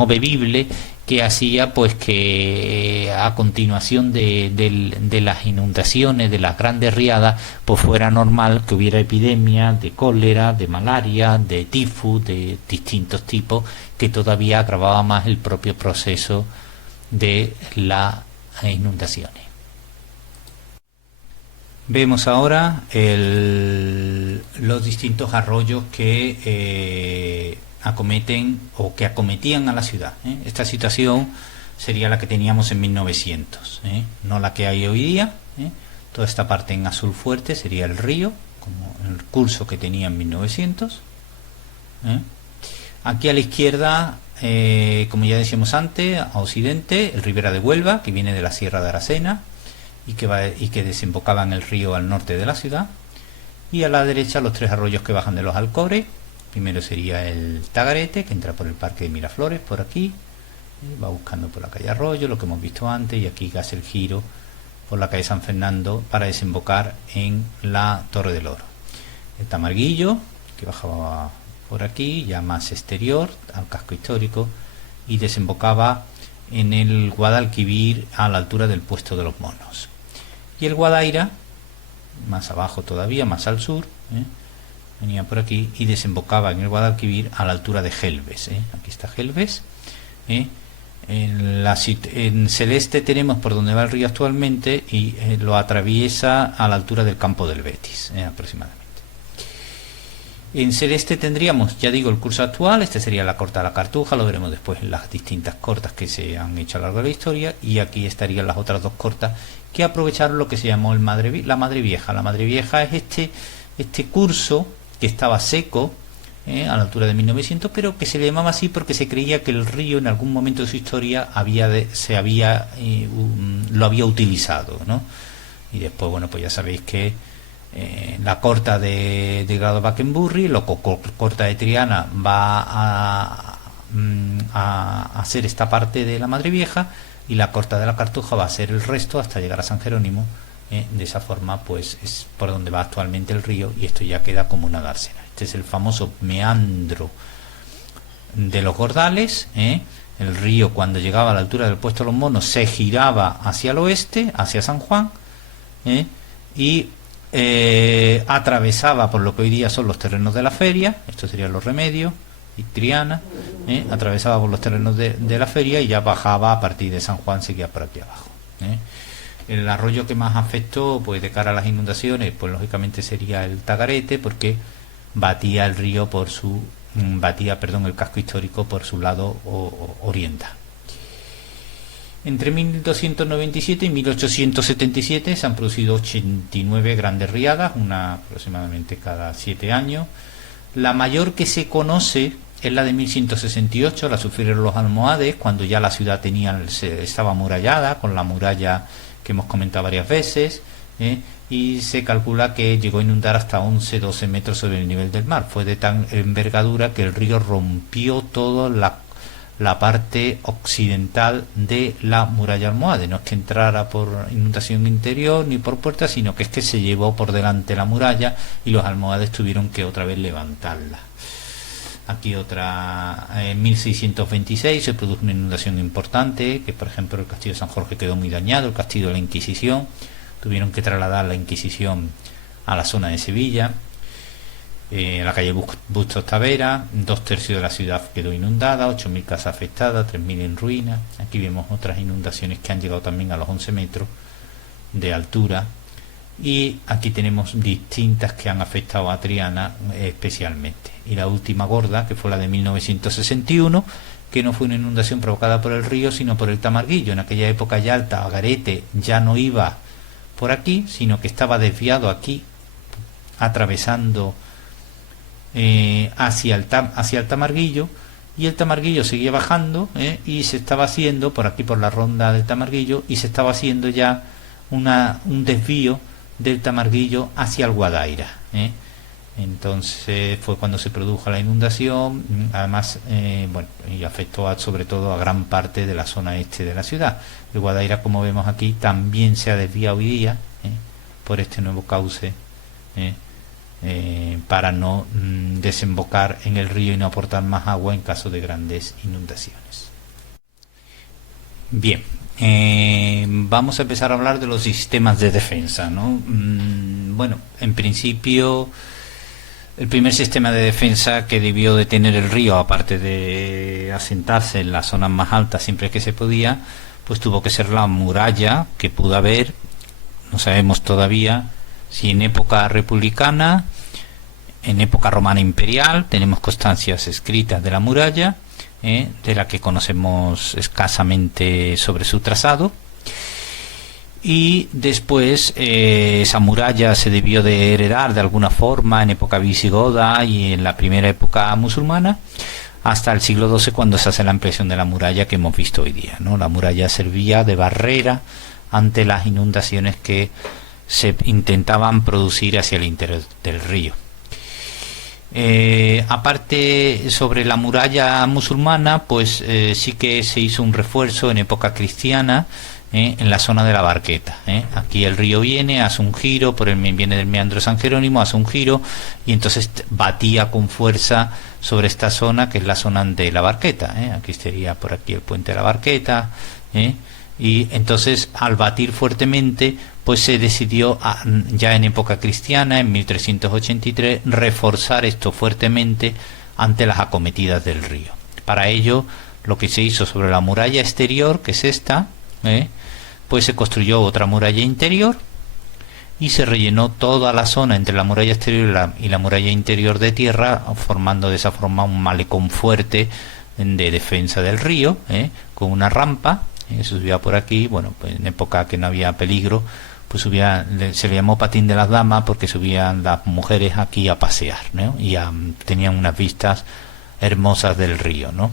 bebible, que hacía pues que a continuación de las inundaciones, de las grandes riadas, pues fuera normal que hubiera epidemias de cólera, de malaria, de tifus, de distintos tipos, que todavía agravaba más el propio proceso de las inundaciones. Vemos ahora los distintos arroyos que acometen o que acometían a la ciudad. Esta situación sería la que teníamos en 1900, no la que hay hoy día. Toda esta parte en azul fuerte sería el río, como el curso que tenía en 1900. Aquí a la izquierda, como ya decíamos antes, a occidente, el Ribera de Huelva, que viene de la Sierra de Aracena y que desembocaba en el río al norte de la ciudad. Y a la derecha los tres arroyos que bajan de los Alcores. Primero sería el Tagarete, que entra por el Parque de Miraflores, por aquí, va buscando por la calle Arroyo, lo que hemos visto antes, y aquí hace el giro por la calle San Fernando para desembocar en la Torre del Oro. El Tamarguillo, que bajaba por aquí, ya más exterior, al casco histórico, y desembocaba en el Guadalquivir a la altura del Puesto de los Monos. Y el Guadaira, más abajo todavía, más al sur, venía por aquí y desembocaba en el Guadalquivir a la altura de Gelbes. Aquí está Gelbes. En celeste tenemos por donde va el río actualmente y lo atraviesa a la altura del campo del Betis, aproximadamente. En celeste tendríamos, ya digo, el curso actual. Este sería la corta de la Cartuja, lo veremos después en las distintas cortas que se han hecho a lo largo de la historia, y aquí estarían las otras dos cortas que aprovecharon lo que se llamó la Madre Vieja. La Madre Vieja es este curso que estaba seco a la altura de 1900, pero que se le llamaba así porque se creía que el río en algún momento de su historia lo había utilizado, ¿no? Y después, bueno, pues ya sabéis que la corta de Grado Bakenburri, la corta de Triana va a ser esta parte de la Madre Vieja, y la corta de la Cartuja va a ser el resto hasta llegar a San Jerónimo. De esa forma, pues es por donde va actualmente el río, y esto ya queda como una dársena. Este es el famoso meandro de los Gordales. El río, cuando llegaba a la altura del Puesto de los Monos, se giraba hacia el oeste, hacia San Juan, y atravesaba por lo que hoy día son los terrenos de la feria. Estos serían los Remedios y Triana. Atravesaba por los terrenos de la feria y ya bajaba a partir de San Juan, seguía por aquí abajo. El arroyo que más afectó, pues de cara a las inundaciones, pues lógicamente sería el Tagarete, porque batía el río por su el casco histórico por su lado oriental. Entre 1297 y 1877 se han producido 89 grandes riadas, una aproximadamente cada 7 años. La mayor que se conoce es la de 1168, la sufrieron los almohades cuando ya la ciudad estaba amurallada, con la muralla que hemos comentado varias veces, y se calcula que llegó a inundar hasta 11-12 metros sobre el nivel del mar. Fue de tan envergadura que el río rompió toda la parte occidental de la muralla almohade. No es que entrara por inundación interior ni por puertas, sino que es que se llevó por delante la muralla y los almohades tuvieron que otra vez levantarla. Aquí otra, en 1626 se produjo una inundación importante, que por ejemplo el castillo de San Jorge quedó muy dañado, el castillo de la Inquisición, tuvieron que trasladar la Inquisición a la zona de Sevilla. En la calle Bustos Tavera, 2/3 de la ciudad quedó inundada, 8.000 casas afectadas, 3.000 en ruinas. Aquí vemos otras inundaciones que han llegado también a los 11 metros de altura. Y aquí tenemos distintas que han afectado a Triana especialmente. Y la última gorda, que fue la de 1961, que no fue una inundación provocada por el río, sino por el Tamarguillo. En aquella época ya el Tagarete ya no iba por aquí, sino que estaba desviado aquí, atravesando hacia el Tamarguillo, y el Tamarguillo seguía bajando, y se estaba haciendo por aquí, por la ronda del Tamarguillo, y se estaba haciendo ya un desvío del Tamarguillo hacia el Guadaira. Entonces fue cuando se produjo la inundación. Además, y afectó sobre todo a gran parte de la zona este de la ciudad. El Guadaira, como vemos aquí, también se ha desviado hoy día por este nuevo cauce, para no desembocar en el río y no aportar más agua en caso de grandes inundaciones. Bien, vamos a empezar a hablar de los sistemas de defensa, ¿no? Bueno, en principio, el primer sistema de defensa que debió de tener el río, aparte de asentarse en las zonas más altas siempre que se podía, pues tuvo que ser la muralla que pudo haber. No sabemos todavía si en época republicana, en época romana imperial. Tenemos constancias escritas de la muralla, de la que conocemos escasamente sobre su trazado. Y después esa muralla se debió de heredar de alguna forma en época visigoda y en la primera época musulmana, hasta el siglo XII, cuando se hace la ampliación de la muralla que hemos visto hoy día, ¿no? La muralla servía de barrera ante las inundaciones que se intentaban producir hacia el interior del río. Aparte, sobre la muralla musulmana, pues sí que se hizo un refuerzo en época cristiana, en la zona de la Barqueta. Aquí el río viene, hace un giro, viene del meandro San Jerónimo, hace un giro y entonces batía con fuerza sobre esta zona, que es la zona de la Barqueta. Aquí sería por aquí el puente de la Barqueta. Y entonces, al batir fuertemente, pues se decidió, ya en época cristiana, en 1383, reforzar esto fuertemente ante las acometidas del río. Para ello, lo que se hizo sobre la muralla exterior, que es esta, pues se construyó otra muralla interior y se rellenó toda la zona entre la muralla exterior y la muralla interior de tierra, formando de esa forma un malecón fuerte de defensa del río, con una rampa. Se subía por aquí, bueno, pues en época que no había peligro, pues se le llamó Patín de las Damas porque subían las mujeres aquí a pasear, ¿no? Y tenían unas vistas hermosas del río, ¿no?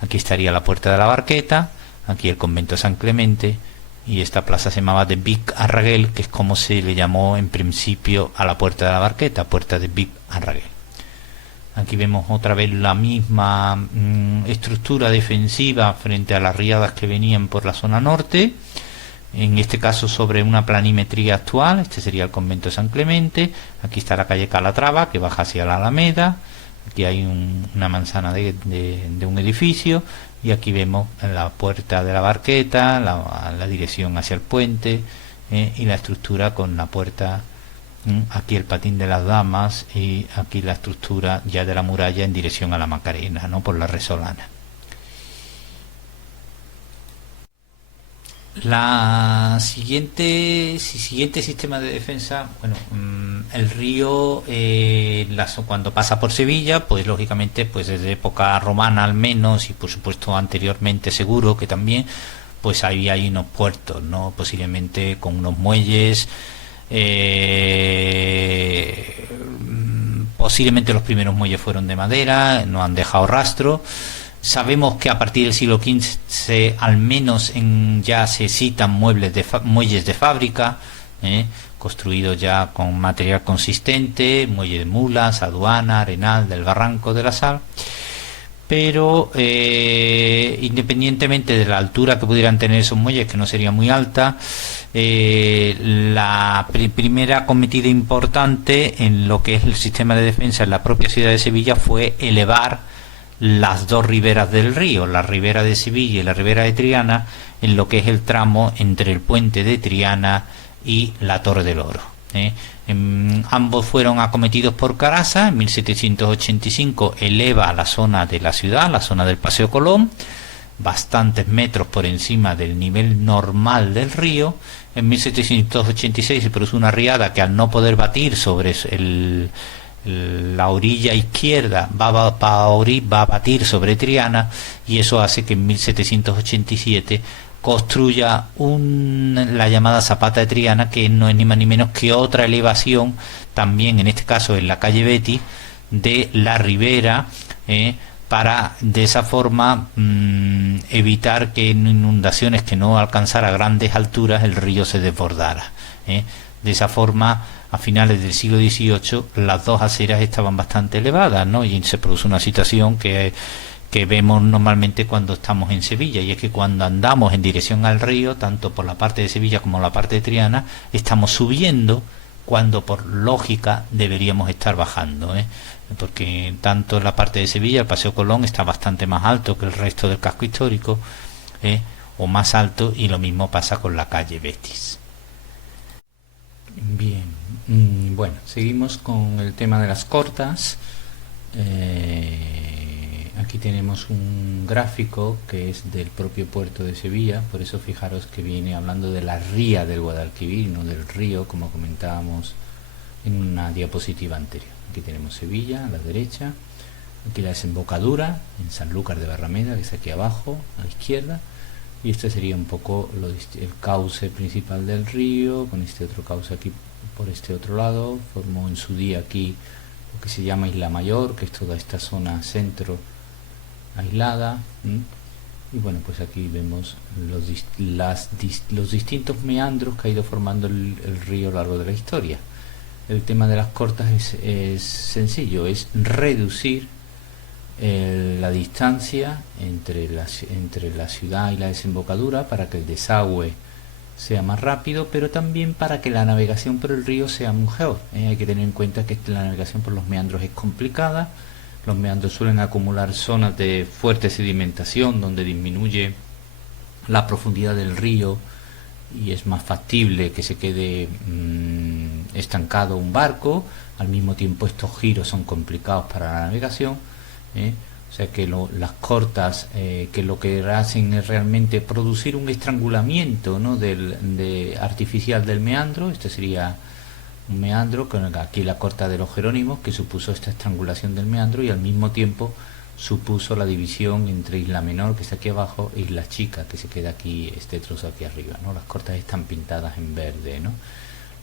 Aquí estaría la puerta de la Barqueta, aquí el convento de San Clemente, y esta plaza se llamaba de Vic Arraguel, que es como se le llamó en principio a la puerta de la Barqueta, puerta de Vic Arraguel. Aquí vemos otra vez la misma estructura defensiva frente a las riadas que venían por la zona norte, en este caso sobre una planimetría actual. Este sería el convento de San Clemente. Aquí está la calle Calatrava, que baja hacia la Alameda. Aquí hay una manzana de un edificio, y aquí vemos la puerta de la Barqueta, la dirección hacia el puente, y la estructura con la puerta. Aquí el Patín de las Damas, y aquí la estructura ya de la muralla en dirección a la Macarena, ¿no? Por la Resolana. Siguiente sistema de defensa, bueno, el río, cuando pasa por Sevilla, pues lógicamente, pues desde época romana al menos, y por supuesto anteriormente seguro que también, pues ahí hay unos puertos, ¿no? Posiblemente con unos muelles. Posiblemente los primeros muelles fueron de madera, no han dejado rastro. Sabemos que a partir del siglo XV al menos ya se citan muebles muelles de fábrica, construidos ya con material consistente, muelle de mulas, aduana, Arenal, del Barranco de la Sal. Pero independientemente de la altura que pudieran tener esos muelles, que no sería muy alta, la primera acometida importante en lo que es el sistema de defensa en la propia ciudad de Sevilla fue elevar las dos riberas del río, la ribera de Sevilla y la ribera de Triana, en lo que es el tramo entre el puente de Triana y la Torre del Oro. Ambos fueron acometidos por Caraza. En 1785 eleva la zona de la ciudad, la zona del Paseo Colón, bastantes metros por encima del nivel normal del río. En 1786 se produce una riada que, al no poder batir sobre la orilla izquierda, va a batir sobre Triana, y eso hace que en 1787 construya la llamada Zapata de Triana, que no es ni más ni menos que otra elevación, también en este caso en la calle Betis, de la ribera, para de esa forma evitar que en inundaciones que no alcanzara grandes alturas el río se desbordara. De esa forma, a finales del siglo XVIII, las dos aceras estaban bastante elevadas, ¿no? Y se produce una situación que vemos normalmente cuando estamos en Sevilla, y es que cuando andamos en dirección al río, tanto por la parte de Sevilla como la parte de Triana, estamos subiendo cuando por lógica deberíamos estar bajando, porque tanto en la parte de Sevilla el Paseo Colón está bastante más alto que el resto del casco histórico, o más alto, y lo mismo pasa con la calle Betis. Bien, bueno, seguimos con el tema de las cortas. Aquí tenemos un gráfico que es del propio puerto de Sevilla, por eso fijaros que viene hablando de la ría del Guadalquivir, no del río, como comentábamos en una diapositiva anterior. Aquí tenemos Sevilla a la derecha, aquí la desembocadura en Sanlúcar de Barrameda, que es aquí abajo a la izquierda, y este sería un poco el cauce principal del río, con este otro cauce aquí por este otro lado. Formó en su día aquí lo que se llama Isla Mayor, que es toda esta zona centro aislada. Y bueno, pues aquí vemos los distintos meandros que ha ido formando el río a lo largo de la historia. el tema de las cortas es sencillo, es reducir la distancia entre la ciudad y la desembocadura para que el desagüe sea más rápido, pero también para que la navegación por el río sea mejor. Hay que tener en cuenta que la navegación por los meandros es complicada. Los meandros suelen acumular zonas de fuerte sedimentación donde disminuye la profundidad del río y es más factible que se quede estancado un barco. Al mismo tiempo estos giros son complicados para la navegación, o sea que las cortas que lo que hacen es realmente producir un estrangulamiento, ¿no?, artificial del meandro. Este sería un meandro, con aquí la corta de los Jerónimos, que supuso esta estrangulación del meandro y al mismo tiempo supuso la división entre Isla Menor, que está aquí abajo, e Isla Chica, que se queda aquí, este trozo aquí arriba, ¿no? Las cortas están pintadas en verde, ¿no?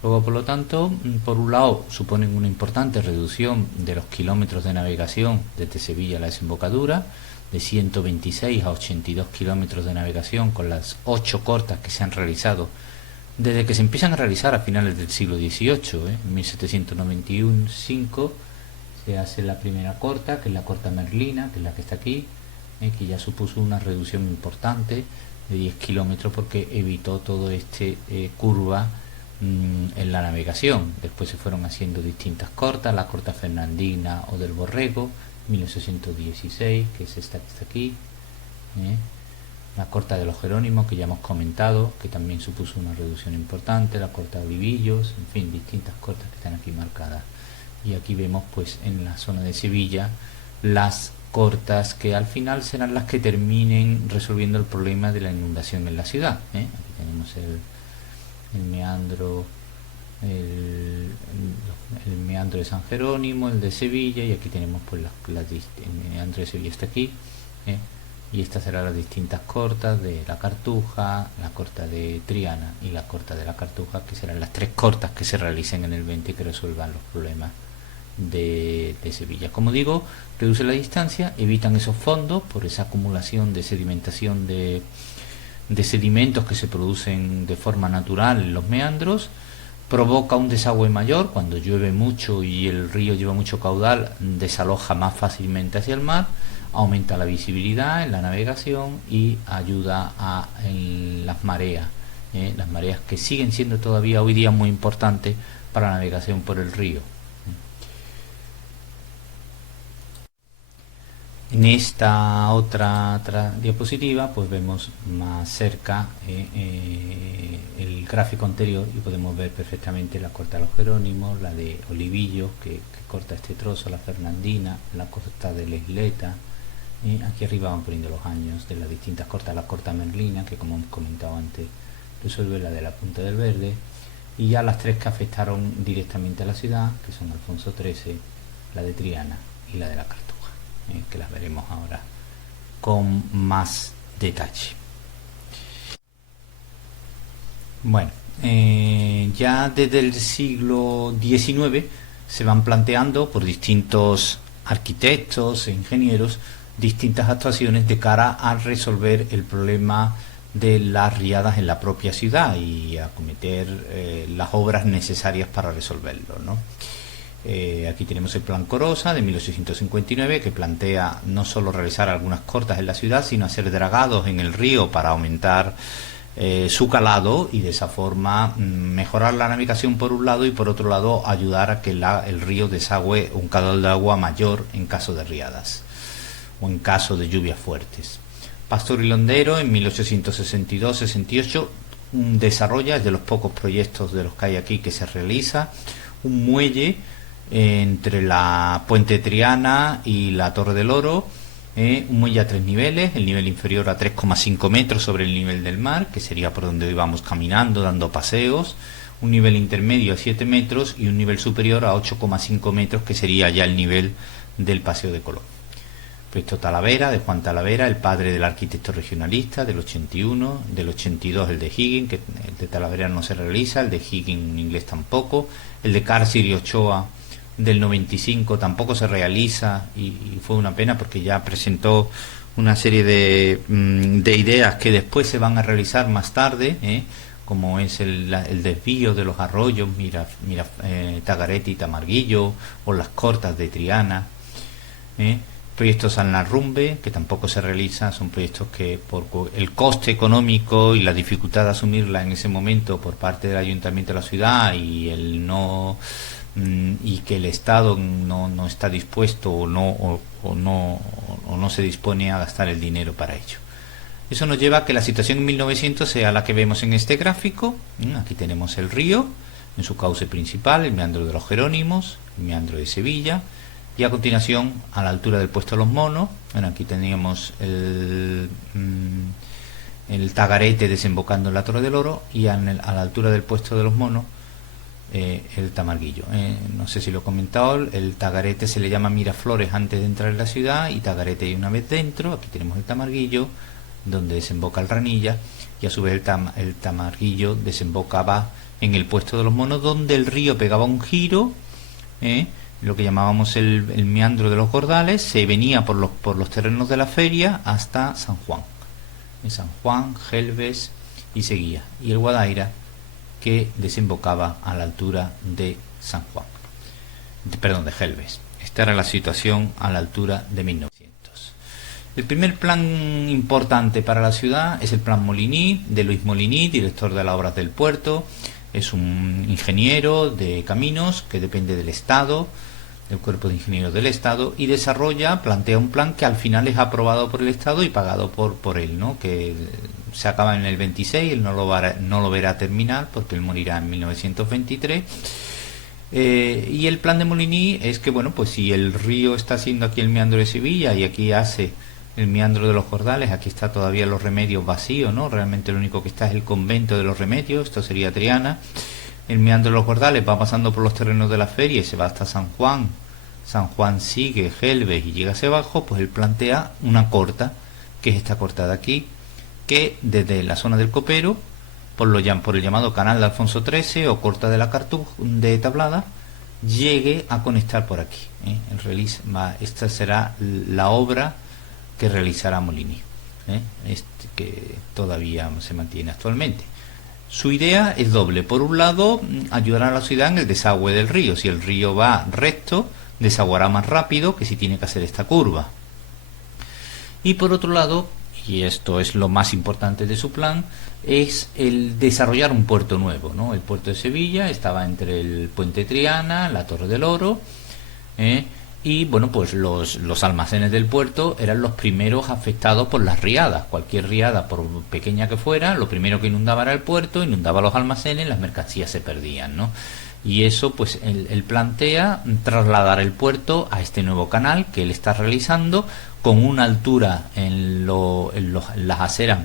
Luego, por lo tanto, por un lado suponen una importante reducción de los kilómetros de navegación desde Sevilla a la desembocadura, de 126 a 82 kilómetros de navegación con las 8 cortas que se han realizado desde que se empiezan a realizar a finales del siglo XVIII. En 1791-5 se hace la primera corta, que es la corta Merlina, que es la que está aquí, que ya supuso una reducción importante de 10 kilómetros porque evitó todo curva en la navegación. Después se fueron haciendo distintas cortas, la corta Fernandina o del Borrego, 1816, que es esta que está aquí, la corta de los Jerónimos, que ya hemos comentado, que también supuso una reducción importante, la corta de Olivillos, en fin, distintas cortas que están aquí marcadas. Y aquí vemos pues en la zona de Sevilla las cortas que al final serán las que terminen resolviendo el problema de la inundación en la ciudad. Aquí tenemos el meandro, el meandro de San Jerónimo, el de Sevilla, y aquí tenemos pues el meandro de Sevilla está aquí, y estas serán las distintas cortas de la Cartuja, la corta de Triana y la corta de la Cartuja, que serán las 3 cortas que se realicen en el 20 y que resuelvan los problemas de Sevilla. Como digo, reduce la distancia, evitan esos fondos por esa acumulación de sedimentación de sedimentos que se producen de forma natural en los meandros, provoca un desagüe mayor. Cuando llueve mucho y el río lleva mucho caudal, desaloja más fácilmente hacia el mar, aumenta la visibilidad en la navegación y ayuda en las mareas que siguen siendo todavía hoy día muy importantes para la navegación por el río. En esta otra diapositiva pues vemos más cerca el gráfico anterior y podemos ver perfectamente la corta de los Jerónimos, la de Olivillos que corta este trozo, la Fernandina, la corta de la Isleta. Aquí arriba van poniendo los años de las distintas cortas, la corta Merlina, que como hemos comentado antes resuelve la de la Punta del Verde, y ya las 3 que afectaron directamente a la ciudad, que son Alfonso XIII, la de Triana y la de la Cartuja, que las veremos ahora con más detalle. Bueno, ya desde el siglo XIX se van planteando por distintos arquitectos e ingenieros distintas actuaciones de cara a resolver el problema de las riadas en la propia ciudad y acometer las obras necesarias para resolverlo, ¿no? Aquí tenemos el Plan Corosa de 1859, que plantea no solo realizar algunas cortas en la ciudad, sino hacer dragados en el río para aumentar su calado y de esa forma mejorar la navegación por un lado y por otro lado ayudar a que el río desagüe un caudal de agua mayor en caso de riadas o en caso de lluvias fuertes. Pastor y Londero en 1862-68 desarrolla, es de los pocos proyectos de los que hay aquí que se realiza, un muelle entre la Puente Triana y la Torre del Oro, un muelle a 3 niveles, el nivel inferior a 3,5 metros sobre el nivel del mar, que sería por donde íbamos caminando, dando paseos, un nivel intermedio a 7 metros y un nivel superior a 8,5 metros, que sería ya el nivel del Paseo de Colón. Proyecto Talavera, de Juan Talavera, el padre del arquitecto regionalista, del 81, del 82 el de Higgins, que el de Talavera no se realiza, el de Higgins en inglés tampoco, el de Cárcer y Ochoa del 95 tampoco se realiza y fue una pena porque ya presentó una serie de ideas que después se van a realizar más tarde, como es el desvío de los arroyos, Tagarete y Tamarguillo, o las cortas de Triana. Proyectos San Larrumbe, que tampoco se realiza, son proyectos que por el coste económico y la dificultad de asumirla en ese momento por parte del ayuntamiento de la ciudad y el no y que el Estado no está dispuesto o no se dispone a gastar el dinero para ello. Eso nos lleva a que la situación en 1900 sea la que vemos en este gráfico. Aquí tenemos el río en su cauce principal, el meandro de los Jerónimos, el meandro de Sevilla, y a continuación, a la altura del puesto de los monos, aquí teníamos el Tagarete desembocando en la Torre del Oro, y a la altura del puesto de los monos, el Tamarguillo. No sé si lo he comentado, el Tagarete se le llama Miraflores antes de entrar en la ciudad, y Tagarete y una vez dentro. Aquí tenemos el Tamarguillo, donde desemboca el Ranilla, y a su vez el Tamarguillo desembocaba en el puesto de los monos, donde el río pegaba un giro, lo que llamábamos el meandro de los Gordales, se venía por los terrenos de la feria hasta San Juan. San Juan, Gelbes y seguía. Y el Guadaira, que desembocaba a la altura de San Juan. Perdón, de Gelbes. Esta era la situación a la altura de 1900. El primer plan importante para la ciudad es el Plan Molini, de Luis Molini, director de las obras del puerto. Es un ingeniero de caminos que depende del Estado, del Cuerpo de Ingenieros del Estado, y plantea un plan que al final es aprobado por el Estado y pagado por él, ¿no? Que se acaba en el 26, él no lo verá terminar porque él morirá en 1923. Y el plan de Molini es que, bueno, pues si el río está haciendo aquí el meandro de Sevilla y aquí hace el meandro de los Jordales, aquí está todavía los Remedios vacío, ¿no? Realmente lo único que está es el convento de los Remedios, esto sería Triana. El meandro de los Jordales va pasando por los terrenos de la feria y se va hasta San Juan. San Juan sigue Gelbes y llega hacia abajo, pues él plantea una corta, que es esta corta de aquí, que desde la zona del Copero, por el llamado Canal de Alfonso XIII o corta de la de Tablada, llegue a conectar por aquí. Esta será la obra que realizará Molini, que todavía se mantiene actualmente. Su idea es doble. Por un lado, ayudar a la ciudad en el desagüe del río. Si el río va recto, desaguará más rápido que si tiene que hacer esta curva. Y por otro lado, y esto es lo más importante de su plan, es el desarrollar un puerto nuevo, ¿no? El puerto de Sevilla estaba entre el puente Triana, la Torre del Oro, y bueno, pues los almacenes del puerto eran los primeros afectados por las riadas. Cualquier riada, por pequeña que fuera, lo primero que inundaba era el puerto, inundaba los almacenes, las mercancías se perdían, ¿no? Y eso, pues él plantea trasladar el puerto a este nuevo canal que él está realizando, con una altura en las aceras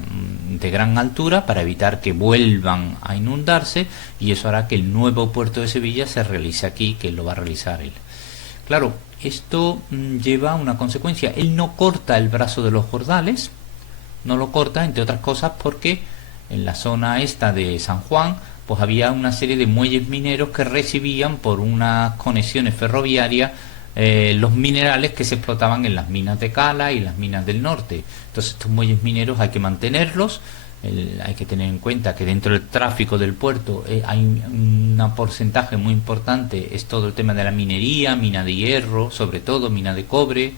de gran altura, para evitar que vuelvan a inundarse, y eso hará que el nuevo puerto de Sevilla se realice aquí, que lo va a realizar él. Claro, esto lleva a una consecuencia. Él no corta el brazo de los Jordales, no lo corta, entre otras cosas, porque en la zona esta de San Juan, pues había una serie de muelles mineros que recibían por unas conexiones ferroviarias los minerales que se explotaban en las minas de Cala y las minas del norte. Entonces estos muelles mineros hay que mantenerlos. Hay que tener en cuenta que dentro del tráfico del puerto hay un porcentaje muy importante, es todo el tema de la minería, mina de hierro, sobre todo mina de cobre,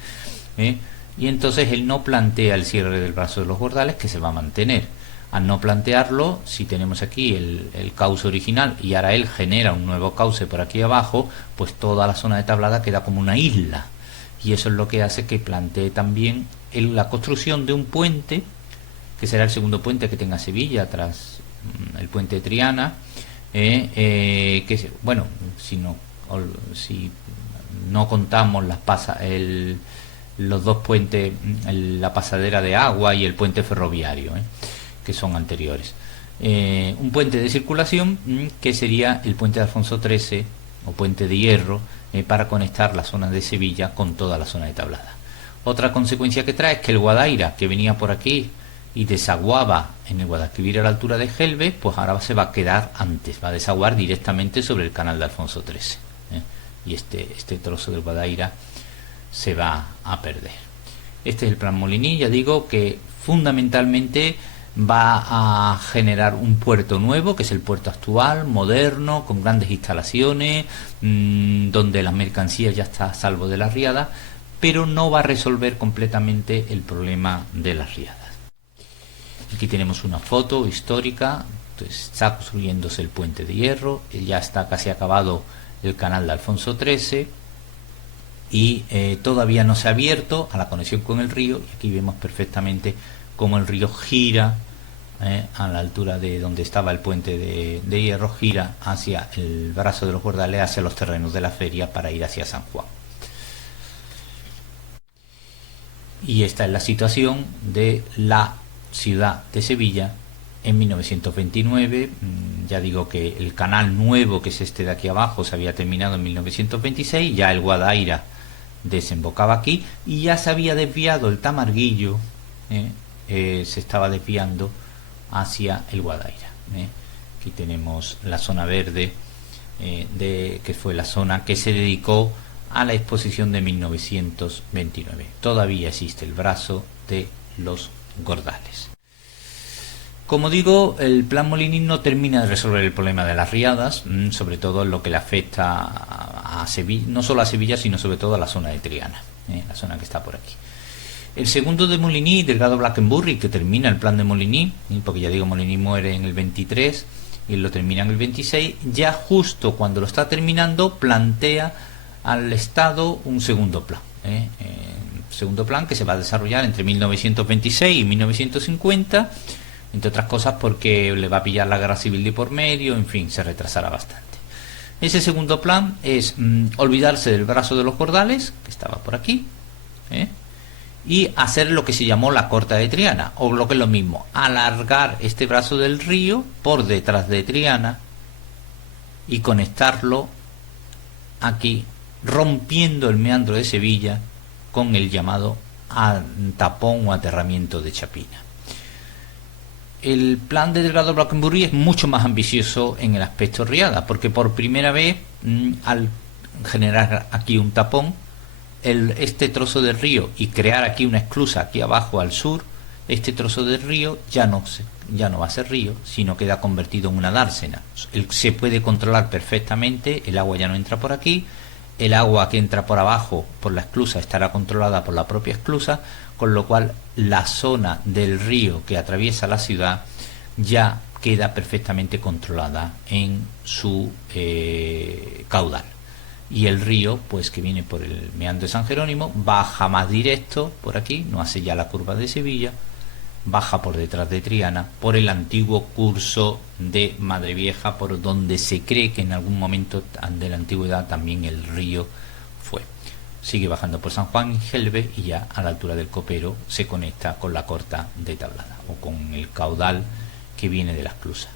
y entonces él no plantea el cierre del brazo de los Jordales, que se va a mantener. Al no plantearlo, si tenemos aquí el cauce original y ahora él genera un nuevo cauce por aquí abajo, pues toda la zona de Tablada queda como una isla, y eso es lo que hace que plantee también la construcción de un puente, que será el segundo puente que tenga Sevilla tras el puente de Triana, que bueno, si no contamos los dos puentes, la pasadera de agua y el puente ferroviario, que son anteriores. Un puente de circulación, que sería el puente de Alfonso XIII o puente de hierro, para conectar la zona de Sevilla con toda la zona de Tablada. Otra consecuencia que trae es que el Guadaira, que venía por aquí y desaguaba en el Guadalquivir a la altura de Gelbes, pues ahora se va a quedar antes, va a desaguar directamente sobre el canal de Alfonso XIII, y este trozo del Guadaira se va a perder. Este es el plan Molini, ya digo que fundamentalmente va a generar un puerto nuevo, que es el puerto actual, moderno, con grandes instalaciones, donde la mercancía ya está a salvo de las riadas, pero no va a resolver completamente el problema de las riadas. Aquí tenemos una foto histórica. Entonces, está construyéndose el puente de hierro, ya está casi acabado el canal de Alfonso XIII y todavía no se ha abierto a la conexión con el río, y aquí vemos perfectamente cómo el río gira a la altura de donde estaba el puente de hierro, gira hacia el brazo de los Guardales, hacia los terrenos de la feria para ir hacia San Juan. Y esta es la situación de la ciudad de Sevilla en 1929. Ya digo que el canal nuevo, que es este de aquí abajo, se había terminado en 1926, ya el Guadaira desembocaba aquí y ya se había desviado el Tamarguillo, se estaba desviando hacia el Guadaira. Aquí tenemos la zona verde, que fue la zona que se dedicó a la exposición de 1929. Todavía existe el brazo de los Gordales. Como digo, el plan Molini no termina de resolver el problema de las riadas, sobre todo en lo que le afecta a Sevilla, no solo a Sevilla, sino sobre todo a la zona de Triana, la zona que está por aquí. El segundo de Molini, Delgado Blankenburri, que termina el plan de Molini, porque ya digo, Molini muere en el 23 y lo termina en el 26, ya justo cuando lo está terminando plantea al Estado un segundo plan. Segundo plan que se va a desarrollar entre 1926 y 1950, entre otras cosas porque le va a pillar la guerra civil de por medio, en fin, se retrasará bastante. Ese segundo plan es olvidarse del brazo de los Gordales, que estaba por aquí, y hacer lo que se llamó la Corta de Triana, o lo que es lo mismo, alargar este brazo del río por detrás de Triana y conectarlo aquí, rompiendo el meandro de Sevilla con el llamado tapón o aterramiento de Chapina. El plan de Delgado Blankenburri es mucho más ambicioso en el aspecto riada, porque por primera vez, al generar aquí un tapón, este trozo de río y crear aquí una esclusa aquí abajo al sur, este trozo de río ya no va a ser río, sino queda convertido en una dársena. Se puede controlar perfectamente, el agua ya no entra por aquí, el agua que entra por abajo por la esclusa estará controlada por la propia esclusa, con lo cual la zona del río que atraviesa la ciudad ya queda perfectamente controlada en su caudal. Y el río, pues que viene por el meandro de San Jerónimo, baja más directo por aquí, no hace ya la curva de Sevilla, baja por detrás de Triana, por el antiguo curso de Madrevieja, por donde se cree que en algún momento de la antigüedad también el río fue. Sigue bajando por San Juan y Gelbe y ya a la altura del Copero se conecta con la Corta de Tablada o con el caudal que viene de la esclusa.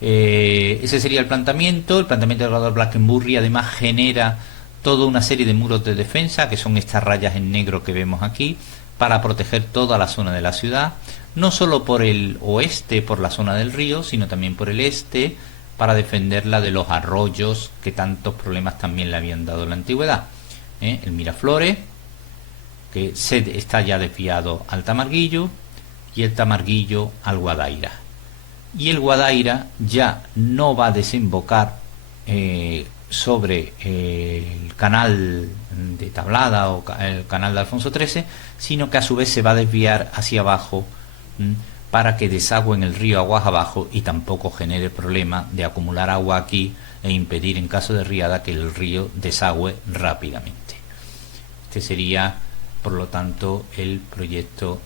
Ese sería el planteamiento. El planteamiento del Delgado Blankenburri además genera toda una serie de muros de defensa, que son estas rayas en negro que vemos aquí, para proteger toda la zona de la ciudad, no solo por el oeste, por la zona del río, sino también por el este, para defenderla de los arroyos que tantos problemas también le habían dado en la antigüedad. El Miraflores, que está ya desviado al Tamarguillo, y el Tamarguillo al Guadaira. Y el Guadaira ya no va a desembocar sobre el canal de Tablada o el canal de Alfonso XIII, sino que a su vez se va a desviar hacia abajo para que desagüe en el río aguas abajo y tampoco genere problema de acumular agua aquí e impedir en caso de riada que el río desagüe rápidamente. Este sería, por lo tanto, el proyecto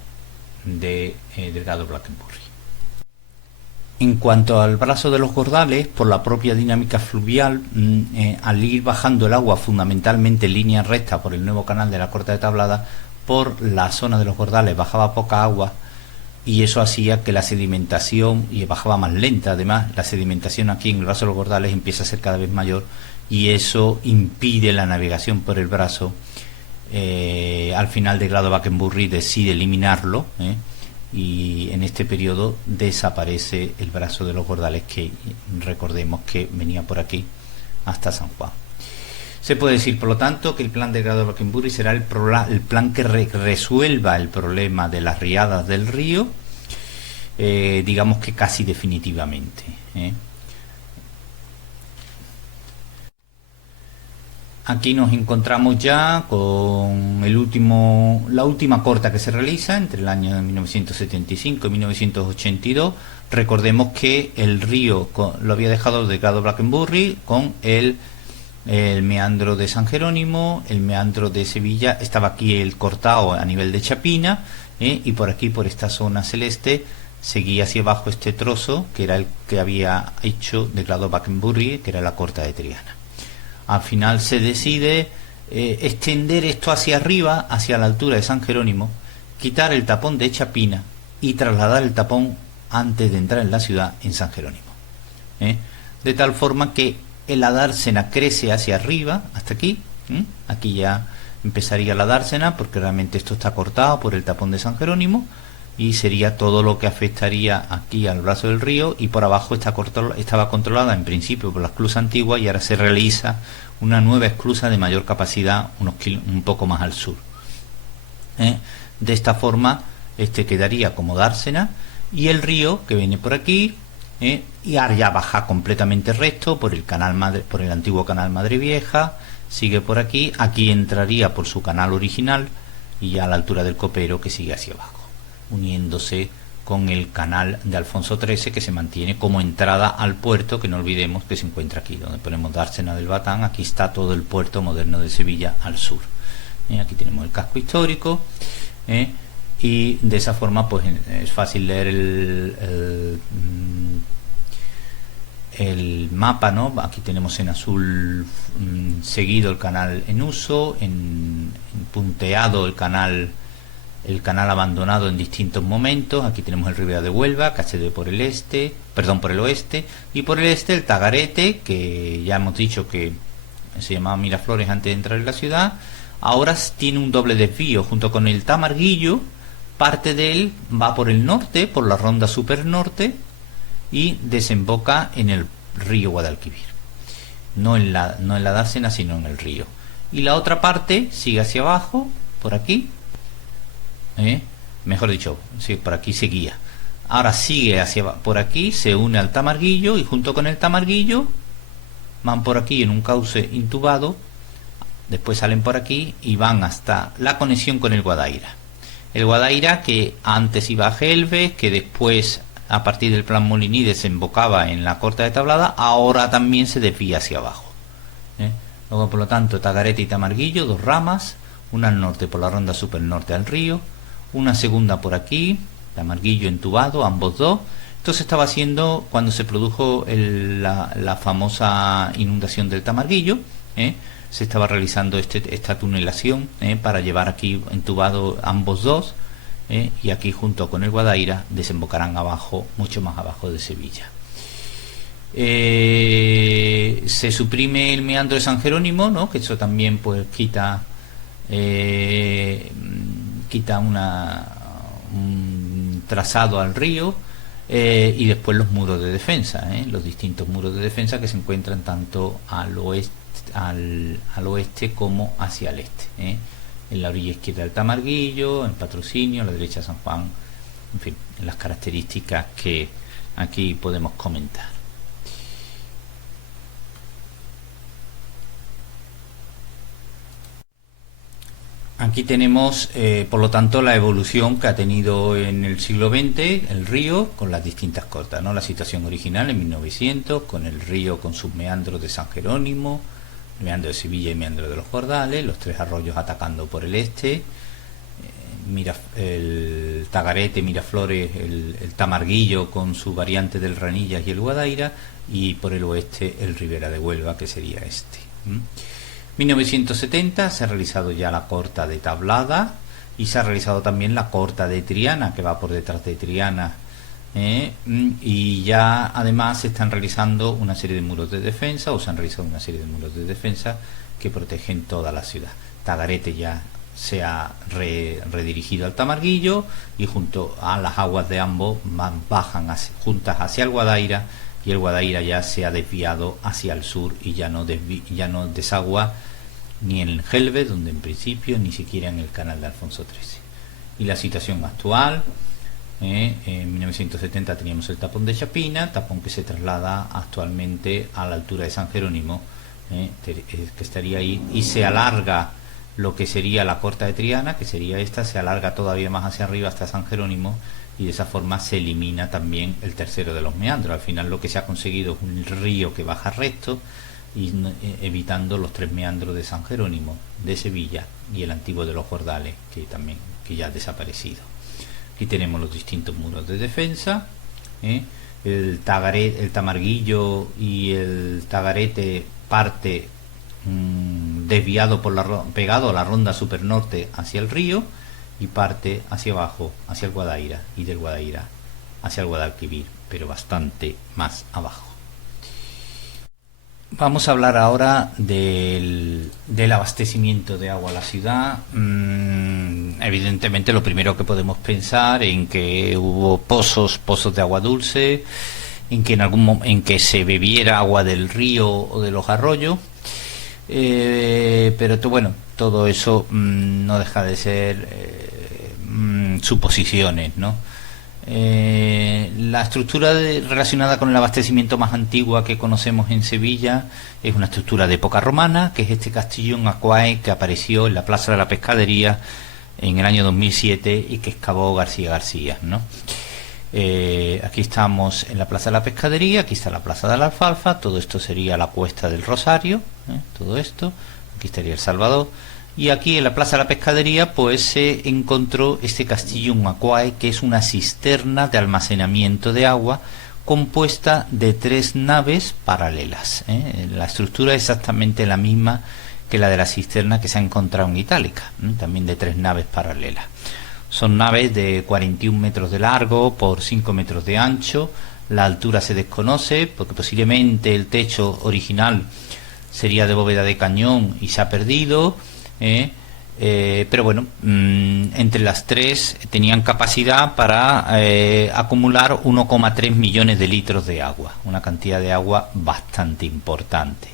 de Delgado Blankenburri. En cuanto al brazo de los Gordales, por la propia dinámica fluvial, al ir bajando el agua fundamentalmente en línea recta por el nuevo canal de la Corta de Tablada, por la zona de los Gordales bajaba poca agua y eso hacía que la sedimentación, y bajaba más lenta además, la sedimentación aquí en el brazo de los Gordales empieza a ser cada vez mayor y eso impide la navegación por el brazo. Al final Delgado Blankenburri decide eliminarlo, y en este periodo desaparece el brazo de los Gordales, que recordemos que venía por aquí hasta San Juan. Se puede decir, por lo tanto, que el plan de Delgado Blankenburri será el plan que resuelva el problema de las riadas del río, digamos que casi definitivamente, ¿eh? Aquí nos encontramos ya con la última corta que se realiza entre el año 1975 y 1982. Recordemos que el río lo había dejado el declarado Brackenbury con el meandro de San Jerónimo, el meandro de Sevilla, estaba aquí el cortado a nivel de Chapina, y por aquí, por esta zona celeste, seguía hacia abajo este trozo que era el que había hecho declarado Brackenbury, que era la corta de Triana. Al final se decide extender esto hacia arriba, hacia la altura de San Jerónimo, quitar el tapón de Chapina y trasladar el tapón antes de entrar en la ciudad en San Jerónimo. De tal forma que la dársena crece hacia arriba, hasta aquí. Aquí ya empezaría la dársena, porque realmente esto está cortado por el tapón de San Jerónimo, y sería todo lo que afectaría aquí al brazo del río, y por abajo estaba controlada en principio por la esclusa antigua, y ahora se realiza una nueva esclusa de mayor capacidad un poco más al sur. De esta forma quedaría como dársena, y el río que viene por aquí, y ahora ya baja completamente recto por el canal por el antiguo canal Madre Vieja, sigue por aquí entraría por su canal original, y ya a la altura del Copero, que sigue hacia abajo, uniéndose con el canal de Alfonso XIII, que se mantiene como entrada al puerto, que no olvidemos que se encuentra aquí, donde ponemos dársena del Batán. Aquí está todo el puerto moderno de Sevilla al sur. Aquí tenemos el casco histórico, y de esa forma pues es fácil leer el mapa, ¿no? Aquí tenemos en azul seguido el canal en uso, en punteado el canal abandonado en distintos momentos. Aquí tenemos el Ribera de Huelva, que accede por el oeste, y por el este el Tagarete, que ya hemos dicho que se llamaba Miraflores antes de entrar en la ciudad. Ahora tiene un doble desvío junto con el Tamarguillo. Parte de él va por el norte, por la ronda supernorte, y desemboca en el río Guadalquivir, no en la dársena, sino en el río. Y la otra parte sigue hacia abajo, por aquí, mejor dicho, sí, por aquí seguía. Ahora sigue por aquí, se une al Tamarguillo, y junto con el Tamarguillo van por aquí en un cauce intubado, después salen por aquí y van hasta la conexión con el Guadaira. El Guadaira, que antes iba a Gelbes, que después a partir del plan Moliní desembocaba en la Corta de Tablada, ahora también se desvía hacia abajo. Luego, por lo tanto, Tagarete y Tamarguillo, dos ramas, una al norte por la ronda supernorte al río, una segunda por aquí, Tamarguillo entubado, ambos dos. Esto se estaba haciendo cuando se produjo la famosa inundación del Tamarguillo. Se estaba realizando esta tunelación para llevar aquí entubado ambos dos. Y aquí junto con el Guadaira desembocarán abajo, mucho más abajo de Sevilla. Se suprime el meandro de San Jerónimo, ¿no? Que eso también pues quita un trazado al río, y después los muros de defensa, los distintos muros de defensa que se encuentran tanto al oeste como hacia el este. En la orilla izquierda del Tamarguillo, en Patrocinio, a la derecha San Juan, en fin, en las características que aquí podemos comentar. Aquí tenemos, por lo tanto, la evolución que ha tenido en el siglo XX el río con las distintas cortas, ¿no? La situación original en 1900, con el río con sus meandros de San Jerónimo, el meandro de Sevilla y meandro de los Jordales, los tres arroyos atacando por el este, el Tagarete, Miraflores, el Tamarguillo con su variante del Ranillas y el Guadaira, y por el oeste el Ribera de Huelva, que sería este. 1970 se ha realizado ya la corta de Tablada, y se ha realizado también la corta de Triana, que va por detrás de Triana, y ya además se están realizando una serie de muros de defensa, o se han realizado una serie de muros de defensa que protegen toda la ciudad. Tagarete ya se ha redirigido al Tamarguillo, y junto a las aguas de ambos bajan juntas hacia el Guadaira, y el Guadaira ya se ha desviado hacia el sur y ya no desagua ni en el Gelbes, donde en principio, ni siquiera en el canal de Alfonso XIII. Y la situación actual, En 1970 teníamos el tapón de Chapina, tapón que se traslada actualmente a la altura de San Jerónimo, que estaría ahí, y se alarga lo que sería la Corta de Triana, que sería esta, se alarga todavía más hacia arriba hasta San Jerónimo, y de esa forma se elimina también el tercero de los meandros. Al final lo que se ha conseguido es un río que baja recto, y evitando los 3 meandros de San Jerónimo, de Sevilla y el antiguo de los Jordales, que ya ha desaparecido. Aquí tenemos los distintos muros de defensa, el tamarguillo y el tagarete parte desviado pegado a la ronda supernorte hacia el río, y parte hacia abajo hacia el Guadaira, y del Guadaira hacia el Guadalquivir, pero bastante más abajo. Vamos a hablar ahora del abastecimiento de agua a la ciudad. Evidentemente lo primero que podemos pensar en que hubo pozos de agua dulce, en que se bebiera agua del río o de los arroyos, pero bueno, todo eso no deja de ser suposiciones, ¿no? La estructura relacionada con el abastecimiento más antigua que conocemos en Sevilla es una estructura de época romana, que es este castillón Acuae que apareció en la Plaza de la Pescadería en el año 2007 y que excavó García, ¿no? Aquí estamos en la Plaza de la Pescadería, aquí está la Plaza de la Alfalfa, todo esto sería la Cuesta del Rosario, todo esto, aquí estaría el Salvador. Y aquí en la Plaza de la Pescadería pues se encontró este castillo Acuae, que es una cisterna de almacenamiento de agua compuesta de 3 naves paralelas. La estructura es exactamente la misma que la de la cisterna que se ha encontrado en Itálica, también de 3 naves paralelas. Son naves de 41 metros de largo por 5 metros de ancho. La altura se desconoce porque posiblemente el techo original sería de bóveda de cañón y se ha perdido. Pero bueno, entre las 3 tenían capacidad para acumular 1,3 millones de litros de agua, una cantidad de agua bastante importante.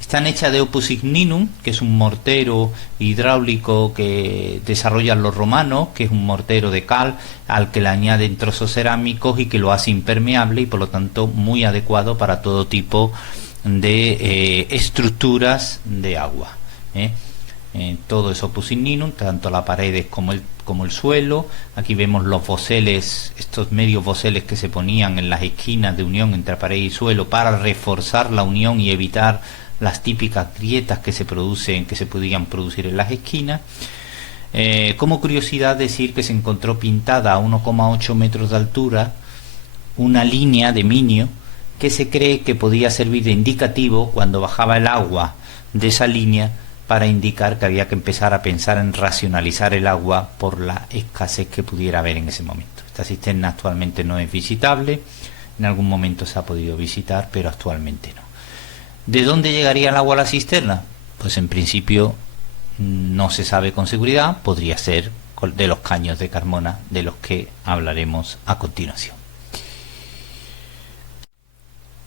Están hechas de opus igninum, que es un mortero hidráulico que desarrollan los romanos, que es un mortero de cal al que le añaden trozos cerámicos y que lo hace impermeable y por lo tanto muy adecuado para todo tipo de estructuras de agua. Todo es opus igninum, tanto las paredes como el suelo. Aquí vemos los boceles, estos medios boceles que se ponían en las esquinas de unión entre pared y suelo para reforzar la unión y evitar las típicas grietas que se podían producir en las esquinas. Como curiosidad decir que se encontró pintada a 1,8 metros de altura una línea de minio que se cree que podía servir de indicativo cuando bajaba el agua de esa línea, para indicar que había que empezar a pensar en racionalizar el agua por la escasez que pudiera haber en ese momento. Esta cisterna actualmente no es visitable, en algún momento se ha podido visitar, pero actualmente no. ¿De dónde llegaría el agua a la cisterna? Pues en principio no se sabe con seguridad, podría ser de los caños de Carmona, de los que hablaremos a continuación.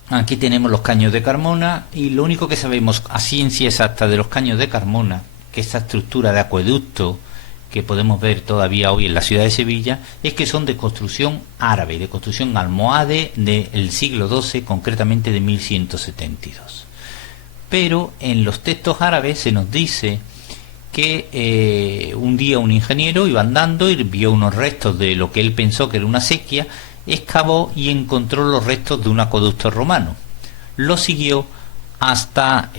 Aquí tenemos los caños de Carmona, y lo único que sabemos a ciencia exacta de los caños de Carmona, que esta estructura de acueducto que podemos ver todavía hoy en la ciudad de Sevilla, es que son de construcción árabe, de construcción almohade del siglo XII, concretamente de 1172. Pero en los textos árabes se nos dice que un día un ingeniero iba andando y vio unos restos de lo que él pensó que era una acequia, excavó y encontró los restos de un acueducto romano. Lo siguió hasta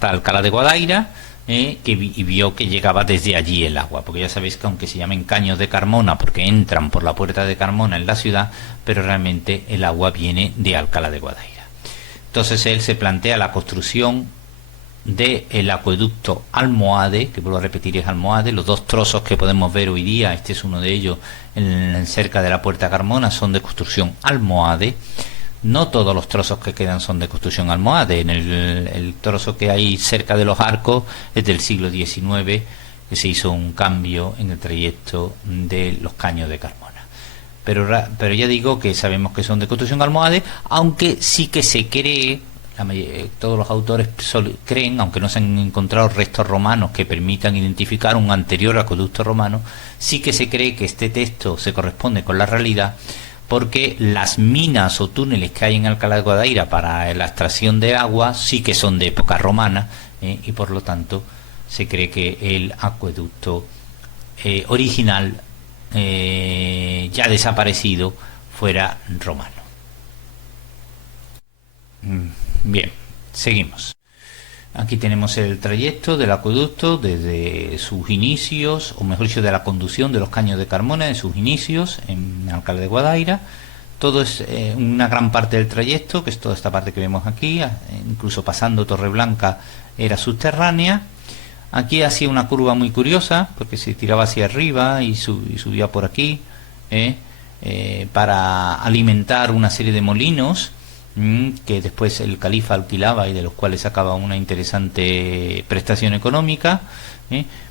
Alcalá de Guadaira, y vio que llegaba desde allí el agua, porque ya sabéis que aunque se llamen caños de Carmona porque entran por la puerta de Carmona en la ciudad, pero realmente el agua viene de Alcalá de Guadaira. Entonces él se plantea la construcción del acueducto almohade, que vuelvo a repetir es almohade. Los 2 trozos que podemos ver hoy día, este es uno de ellos cerca de la puerta Carmona, son de construcción almohade. No todos los trozos que quedan son de construcción almohade. En el trozo que hay cerca de los arcos es del siglo XIX, que se hizo un cambio en el trayecto de los caños de Carmona. Pero ya digo que sabemos que son de construcción almohade, aunque sí que se cree todos los autores creen, aunque no se han encontrado restos romanos que permitan identificar un anterior acueducto romano, sí que se cree que este texto se corresponde con la realidad, porque las minas o túneles que hay en Alcalá de Guadaira para la extracción de agua sí que son de época romana, y por lo tanto se cree que el acueducto original, ya desaparecido, fuera romano. Bien, seguimos. Aquí tenemos el trayecto del acueducto desde sus inicios, o mejor dicho, de la conducción de los caños de Carmona, de sus inicios en Alcalá de Guadaira. Todo es una gran parte del trayecto, que es toda esta parte que vemos aquí, incluso pasando Torreblanca era subterránea. Aquí hacía una curva muy curiosa, porque se tiraba hacia arriba y subía por aquí, para alimentar una serie de molinos que después el califa alquilaba y de los cuales sacaba una interesante prestación económica,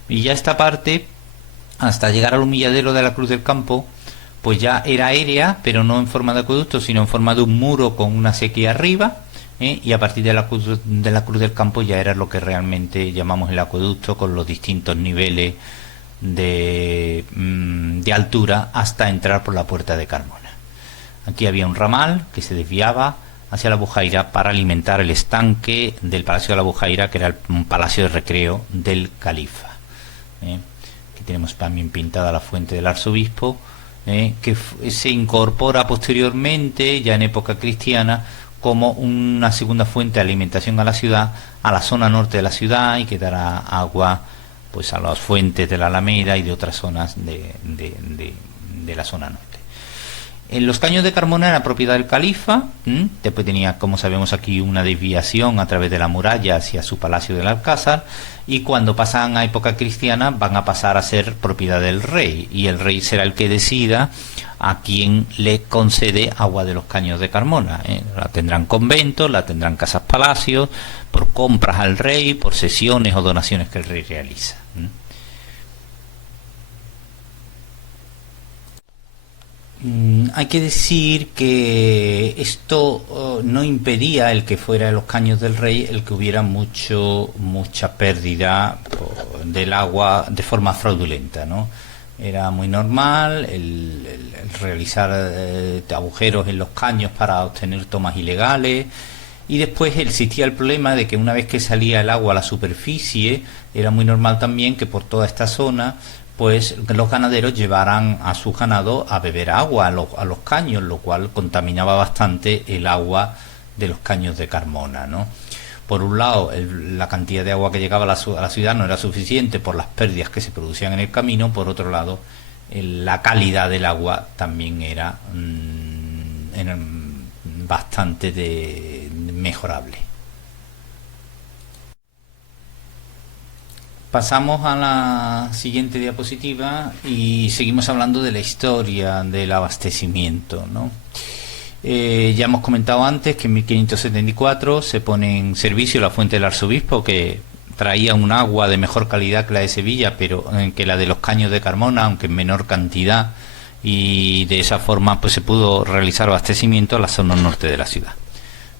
y ya esta parte, hasta llegar al humilladero de la Cruz del Campo, pues ya era aérea, pero no en forma de acueducto, sino en forma de un muro con una sequía arriba, y a partir de la Cruz del Campo ya era lo que realmente llamamos el acueducto, con los distintos niveles de altura hasta entrar por la Puerta de Carmona. Aquí había un ramal que se desviaba hacia la Bujaira para alimentar el estanque del Palacio de la Bujaira, que era un palacio de recreo del califa. Aquí tenemos también pintada la fuente del arzobispo, que se incorpora posteriormente, ya en época cristiana, como una segunda fuente de alimentación a la ciudad, a la zona norte de la ciudad, y que dará agua pues a las fuentes de la Alameda y de otras zonas de la zona norte. En los caños de Carmona era propiedad del califa, después tenía, como sabemos aquí, una desviación a través de la muralla hacia su palacio del Alcázar, y cuando pasan a época cristiana van a pasar a ser propiedad del rey, y el rey será el que decida a quién le concede agua de los caños de Carmona. La tendrán conventos, la tendrán casas palacios, por compras al rey, por cesiones o donaciones que el rey realiza. Hay que decir que esto no impedía el que fuera los caños del rey, el que hubiera mucha pérdida del agua de forma fraudulenta, ¿no? Era muy normal el realizar agujeros en los caños para obtener tomas ilegales, y después existía el problema de que una vez que salía el agua a la superficie, era muy normal también que por toda esta zona pues los ganaderos llevaran a su ganado a beber agua a los caños, lo cual contaminaba bastante el agua de los caños de Carmona, ¿no? Por un lado, la cantidad de agua que llegaba a la ciudad no era suficiente por las pérdidas que se producían en el camino. Por otro lado, la calidad del agua también era bastante mejorable. Pasamos a la siguiente diapositiva y seguimos hablando de la historia del abastecimiento, ¿no? Ya hemos comentado antes que en 1574 se pone en servicio la fuente del arzobispo, que traía un agua de mejor calidad que la de Sevilla, pero que la de los caños de Carmona, aunque en menor cantidad, y de esa forma pues se pudo realizar abastecimiento a la zona norte de la ciudad.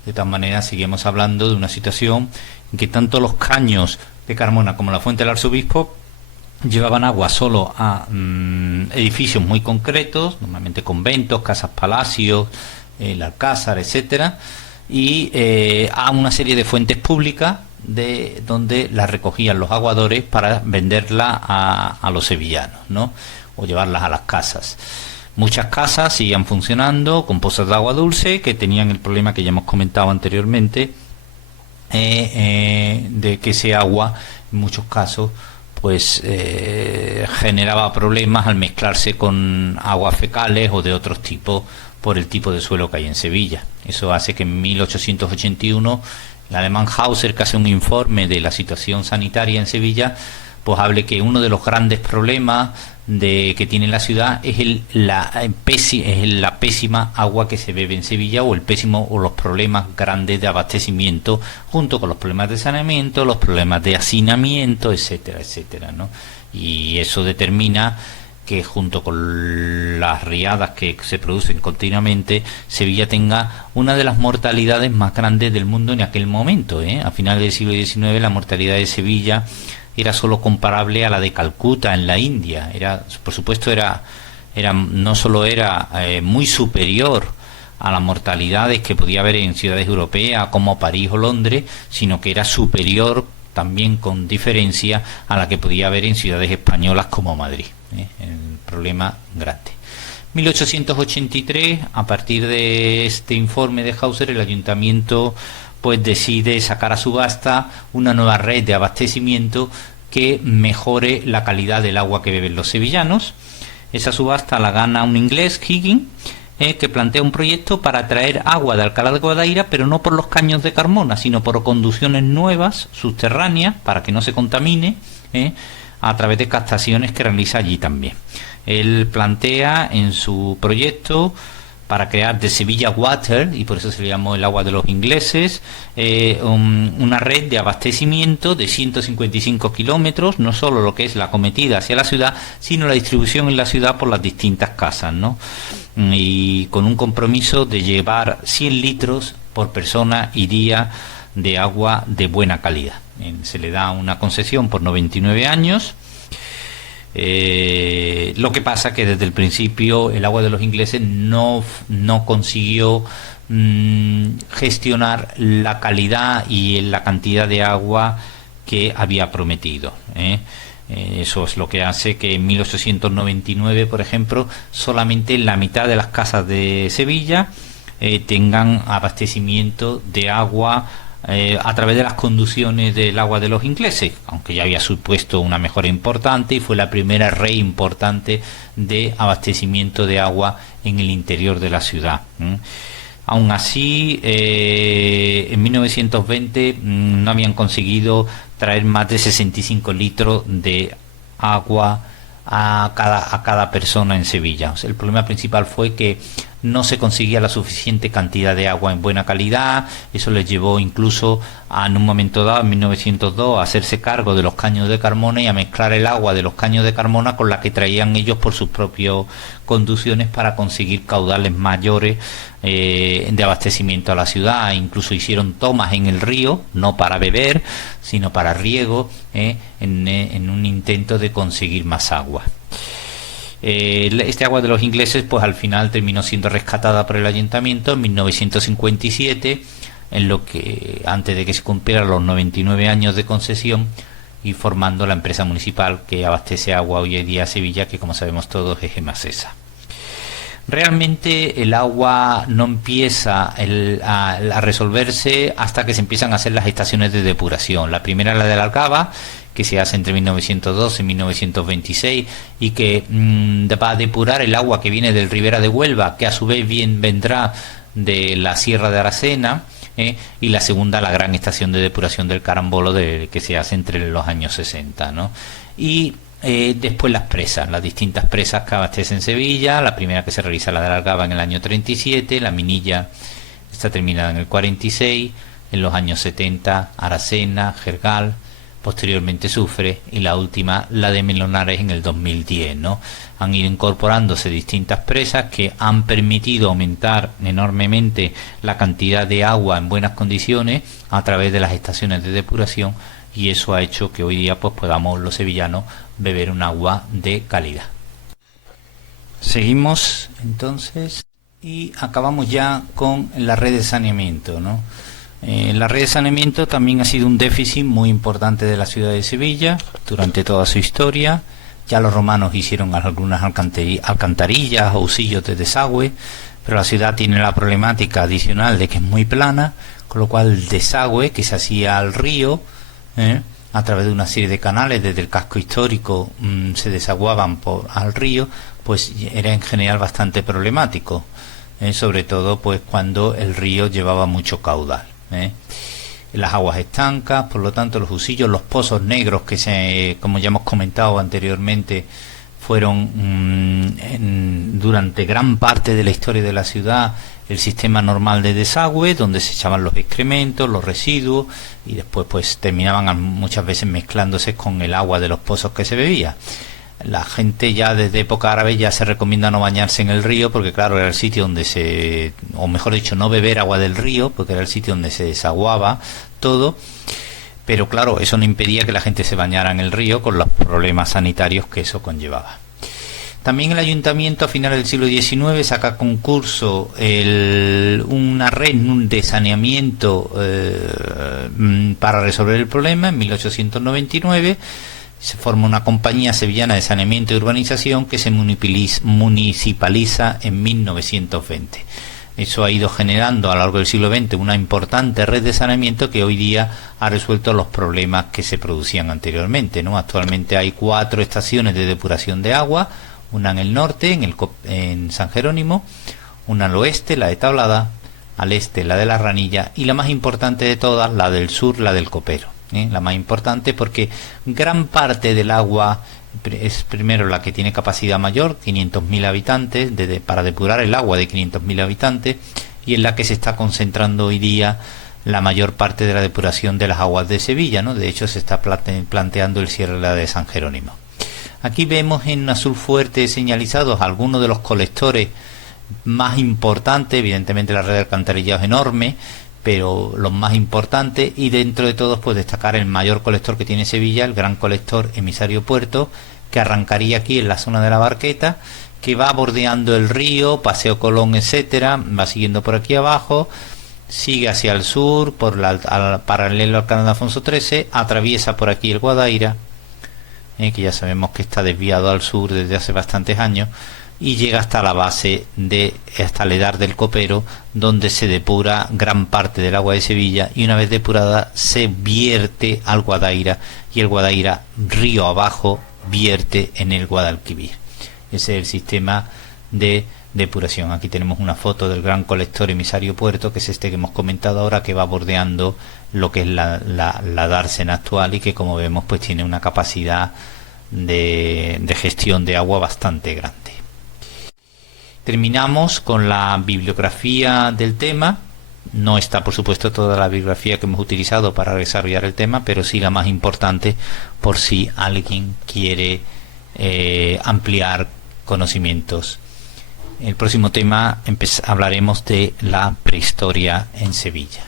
De tal manera, seguimos hablando de una situación en que tanto los caños de Carmona como la fuente del arzobispo llevaban agua solo a edificios muy concretos, normalmente conventos, casas palacios, el Alcázar, etcétera, y a una serie de fuentes públicas donde las recogían los aguadores para venderla a los sevillanos, ¿no? O llevarlas a las casas. Muchas casas seguían funcionando con pozos de agua dulce, que tenían el problema que ya hemos comentado anteriormente, de que ese agua en muchos casos pues generaba problemas al mezclarse con aguas fecales o de otros tipos por el tipo de suelo que hay en Sevilla. Eso hace que en 1881 el alemán Hauser, que hace un informe de la situación sanitaria en Sevilla, pues hable que uno de los grandes problemas que tiene la ciudad es la pésima agua que se bebe en Sevilla, o los problemas grandes de abastecimiento, junto con los problemas de saneamiento, los problemas de hacinamiento, etcétera, etcétera, ¿no? Y eso determina que junto con las riadas que se producen continuamente, Sevilla tenga una de las mortalidades más grandes del mundo en aquel momento. A finales del siglo XIX la mortalidad de Sevilla era solo comparable a la de Calcuta en la India. Por supuesto, no solo era muy superior a las mortalidades que podía haber en ciudades europeas como París o Londres, sino que era superior también con diferencia a la que podía haber en ciudades españolas como Madrid. El problema grande. 1883, a partir de este informe de Hauser, el ayuntamiento pues decide sacar a subasta una nueva red de abastecimiento que mejore la calidad del agua que beben los sevillanos. Esa subasta la gana un inglés, Higgins, que plantea un proyecto para traer agua de Alcalá de Guadaira, pero no por los caños de Carmona, sino por conducciones nuevas, subterráneas, para que no se contamine, a través de captaciones que realiza allí también. Él plantea en su proyecto, para crear de Sevilla Water, y por eso se le llamó el agua de los ingleses, una red de abastecimiento de 155 kilómetros, no solo lo que es la acometida hacia la ciudad, sino la distribución en la ciudad por las distintas casas, ¿no? Y con un compromiso de llevar 100 litros por persona y día de agua de buena calidad. Se le da una concesión por 99 años. Lo que pasa que desde el principio el agua de los ingleses no consiguió gestionar la calidad y la cantidad de agua que había prometido. Eso es lo que hace que en 1899, por ejemplo, solamente la mitad de las casas de Sevilla tengan abastecimiento de agua a través de las conducciones del agua de los ingleses, aunque ya había supuesto una mejora importante y fue la primera red importante de abastecimiento de agua en el interior de la ciudad. Aún así, en 1920 no habían conseguido traer más de 65 litros de agua a cada persona en Sevilla. O sea, el problema principal fue que no se conseguía la suficiente cantidad de agua en buena calidad. Eso les llevó incluso en un momento dado, en 1902, a hacerse cargo de los caños de Carmona y a mezclar el agua de los caños de Carmona con la que traían ellos por sus propias conducciones para conseguir caudales mayores de abastecimiento a la ciudad. Incluso hicieron tomas en el río, no para beber, sino para riego, en un intento de conseguir más agua. Este agua de los ingleses pues al final terminó siendo rescatada por el ayuntamiento en 1957, en lo que antes de que se cumplieran los 99 años de concesión, y formando la empresa municipal que abastece agua hoy en día a Sevilla, que como sabemos todos es Emasesa. Realmente el agua no empieza a resolverse hasta que se empiezan a hacer las estaciones de depuración. La primera es la de la Algaba, que se hace entre 1912 y 1926 y que va a depurar el agua que viene del Ribera de Huelva, que a su vez vendrá de la Sierra de Aracena, y la segunda, la gran estación de depuración del Carambolo, que se hace entre los años 60, ¿no? Y después las presas, las distintas presas que abastecen Sevilla. La primera que se realiza, la de la Algaba, en el año 37, la Minilla está terminada en el 46, en los años 70 Aracena, Jergal, posteriormente Sufre, y la última, la de Melonares, en el 2010, ¿no? Han ido incorporándose distintas presas que han permitido aumentar enormemente la cantidad de agua en buenas condiciones a través de las estaciones de depuración, y eso ha hecho que hoy día pues podamos los sevillanos beber un agua de calidad. Seguimos entonces y acabamos ya con la red de saneamiento, ¿no? La red de saneamiento también ha sido un déficit muy importante de la ciudad de Sevilla durante toda su historia. Ya los romanos hicieron algunas alcantarillas o usillos de desagüe, pero la ciudad tiene la problemática adicional de que es muy plana, con lo cual el desagüe que se hacía al río, a través de una serie de canales desde el casco histórico, se desaguaban al río, pues era en general bastante problemático, sobre todo pues cuando el río llevaba mucho caudal. Las aguas estancas, por lo tanto los usillos, los pozos negros que como ya hemos comentado anteriormente, fueron durante gran parte de la historia de la ciudad el sistema normal de desagüe, donde se echaban los excrementos, los residuos, y después pues terminaban muchas veces mezclándose con el agua de los pozos que se bebía. la gente ya desde época árabe ya se recomienda no bañarse en el río, porque claro, era el sitio donde o mejor dicho, no beber agua del río, porque era el sitio donde se desaguaba todo. Pero claro, eso no impedía que la gente se bañara en el río, con los problemas sanitarios que eso conllevaba. También el ayuntamiento a finales del siglo XIX saca a concurso una red de saneamiento para resolver el problema. En 1899 se forma una compañía sevillana de saneamiento y urbanización que se municipaliza en 1920. Eso ha ido generando a lo largo del siglo XX una importante red de saneamiento que hoy día ha resuelto los problemas que se producían anteriormente, ¿no? Actualmente hay 4 estaciones de depuración de agua, una en el norte, en San Jerónimo, una al oeste, la de Tablada, al este, la de la Ranilla, y la más importante de todas, la del sur, la del Copero. La más importante porque gran parte del agua es primero la que tiene capacidad mayor, 500.000 habitantes, para depurar el agua de 500.000 habitantes, y en la que se está concentrando hoy día la mayor parte de la depuración de las aguas de Sevilla, ¿no? De hecho, se está planteando el cierre de la de San Jerónimo. Aquí vemos en azul fuerte señalizados algunos de los colectores más importantes. Evidentemente la red de alcantarillado es enorme, pero los más importantes, y dentro de todos pues destacar el mayor colector que tiene Sevilla, el gran colector Emisario Puerto, que arrancaría aquí en la zona de la Barqueta, que va bordeando el río, Paseo Colón, etcétera, va siguiendo por aquí abajo, sigue hacia el sur, paralelo al canal de Alfonso XIII, atraviesa por aquí el Guadaira, que ya sabemos que está desviado al sur desde hace bastantes años, y llega hasta la base hasta el Edar del Copero, donde se depura gran parte del agua de Sevilla, y una vez depurada se vierte al Guadaira, y el Guadaira río abajo vierte en el Guadalquivir. Ese es el sistema de depuración. Aquí tenemos una foto del gran colector Emisario Puerto, que es este que hemos comentado ahora, que va bordeando lo que es la dársena actual, y que, como vemos, pues tiene una capacidad de gestión de agua bastante grande. Terminamos con la bibliografía del tema. No está, por supuesto, toda la bibliografía que hemos utilizado para desarrollar el tema, pero sí la más importante por si alguien quiere ampliar conocimientos. En el próximo tema hablaremos de la prehistoria en Sevilla.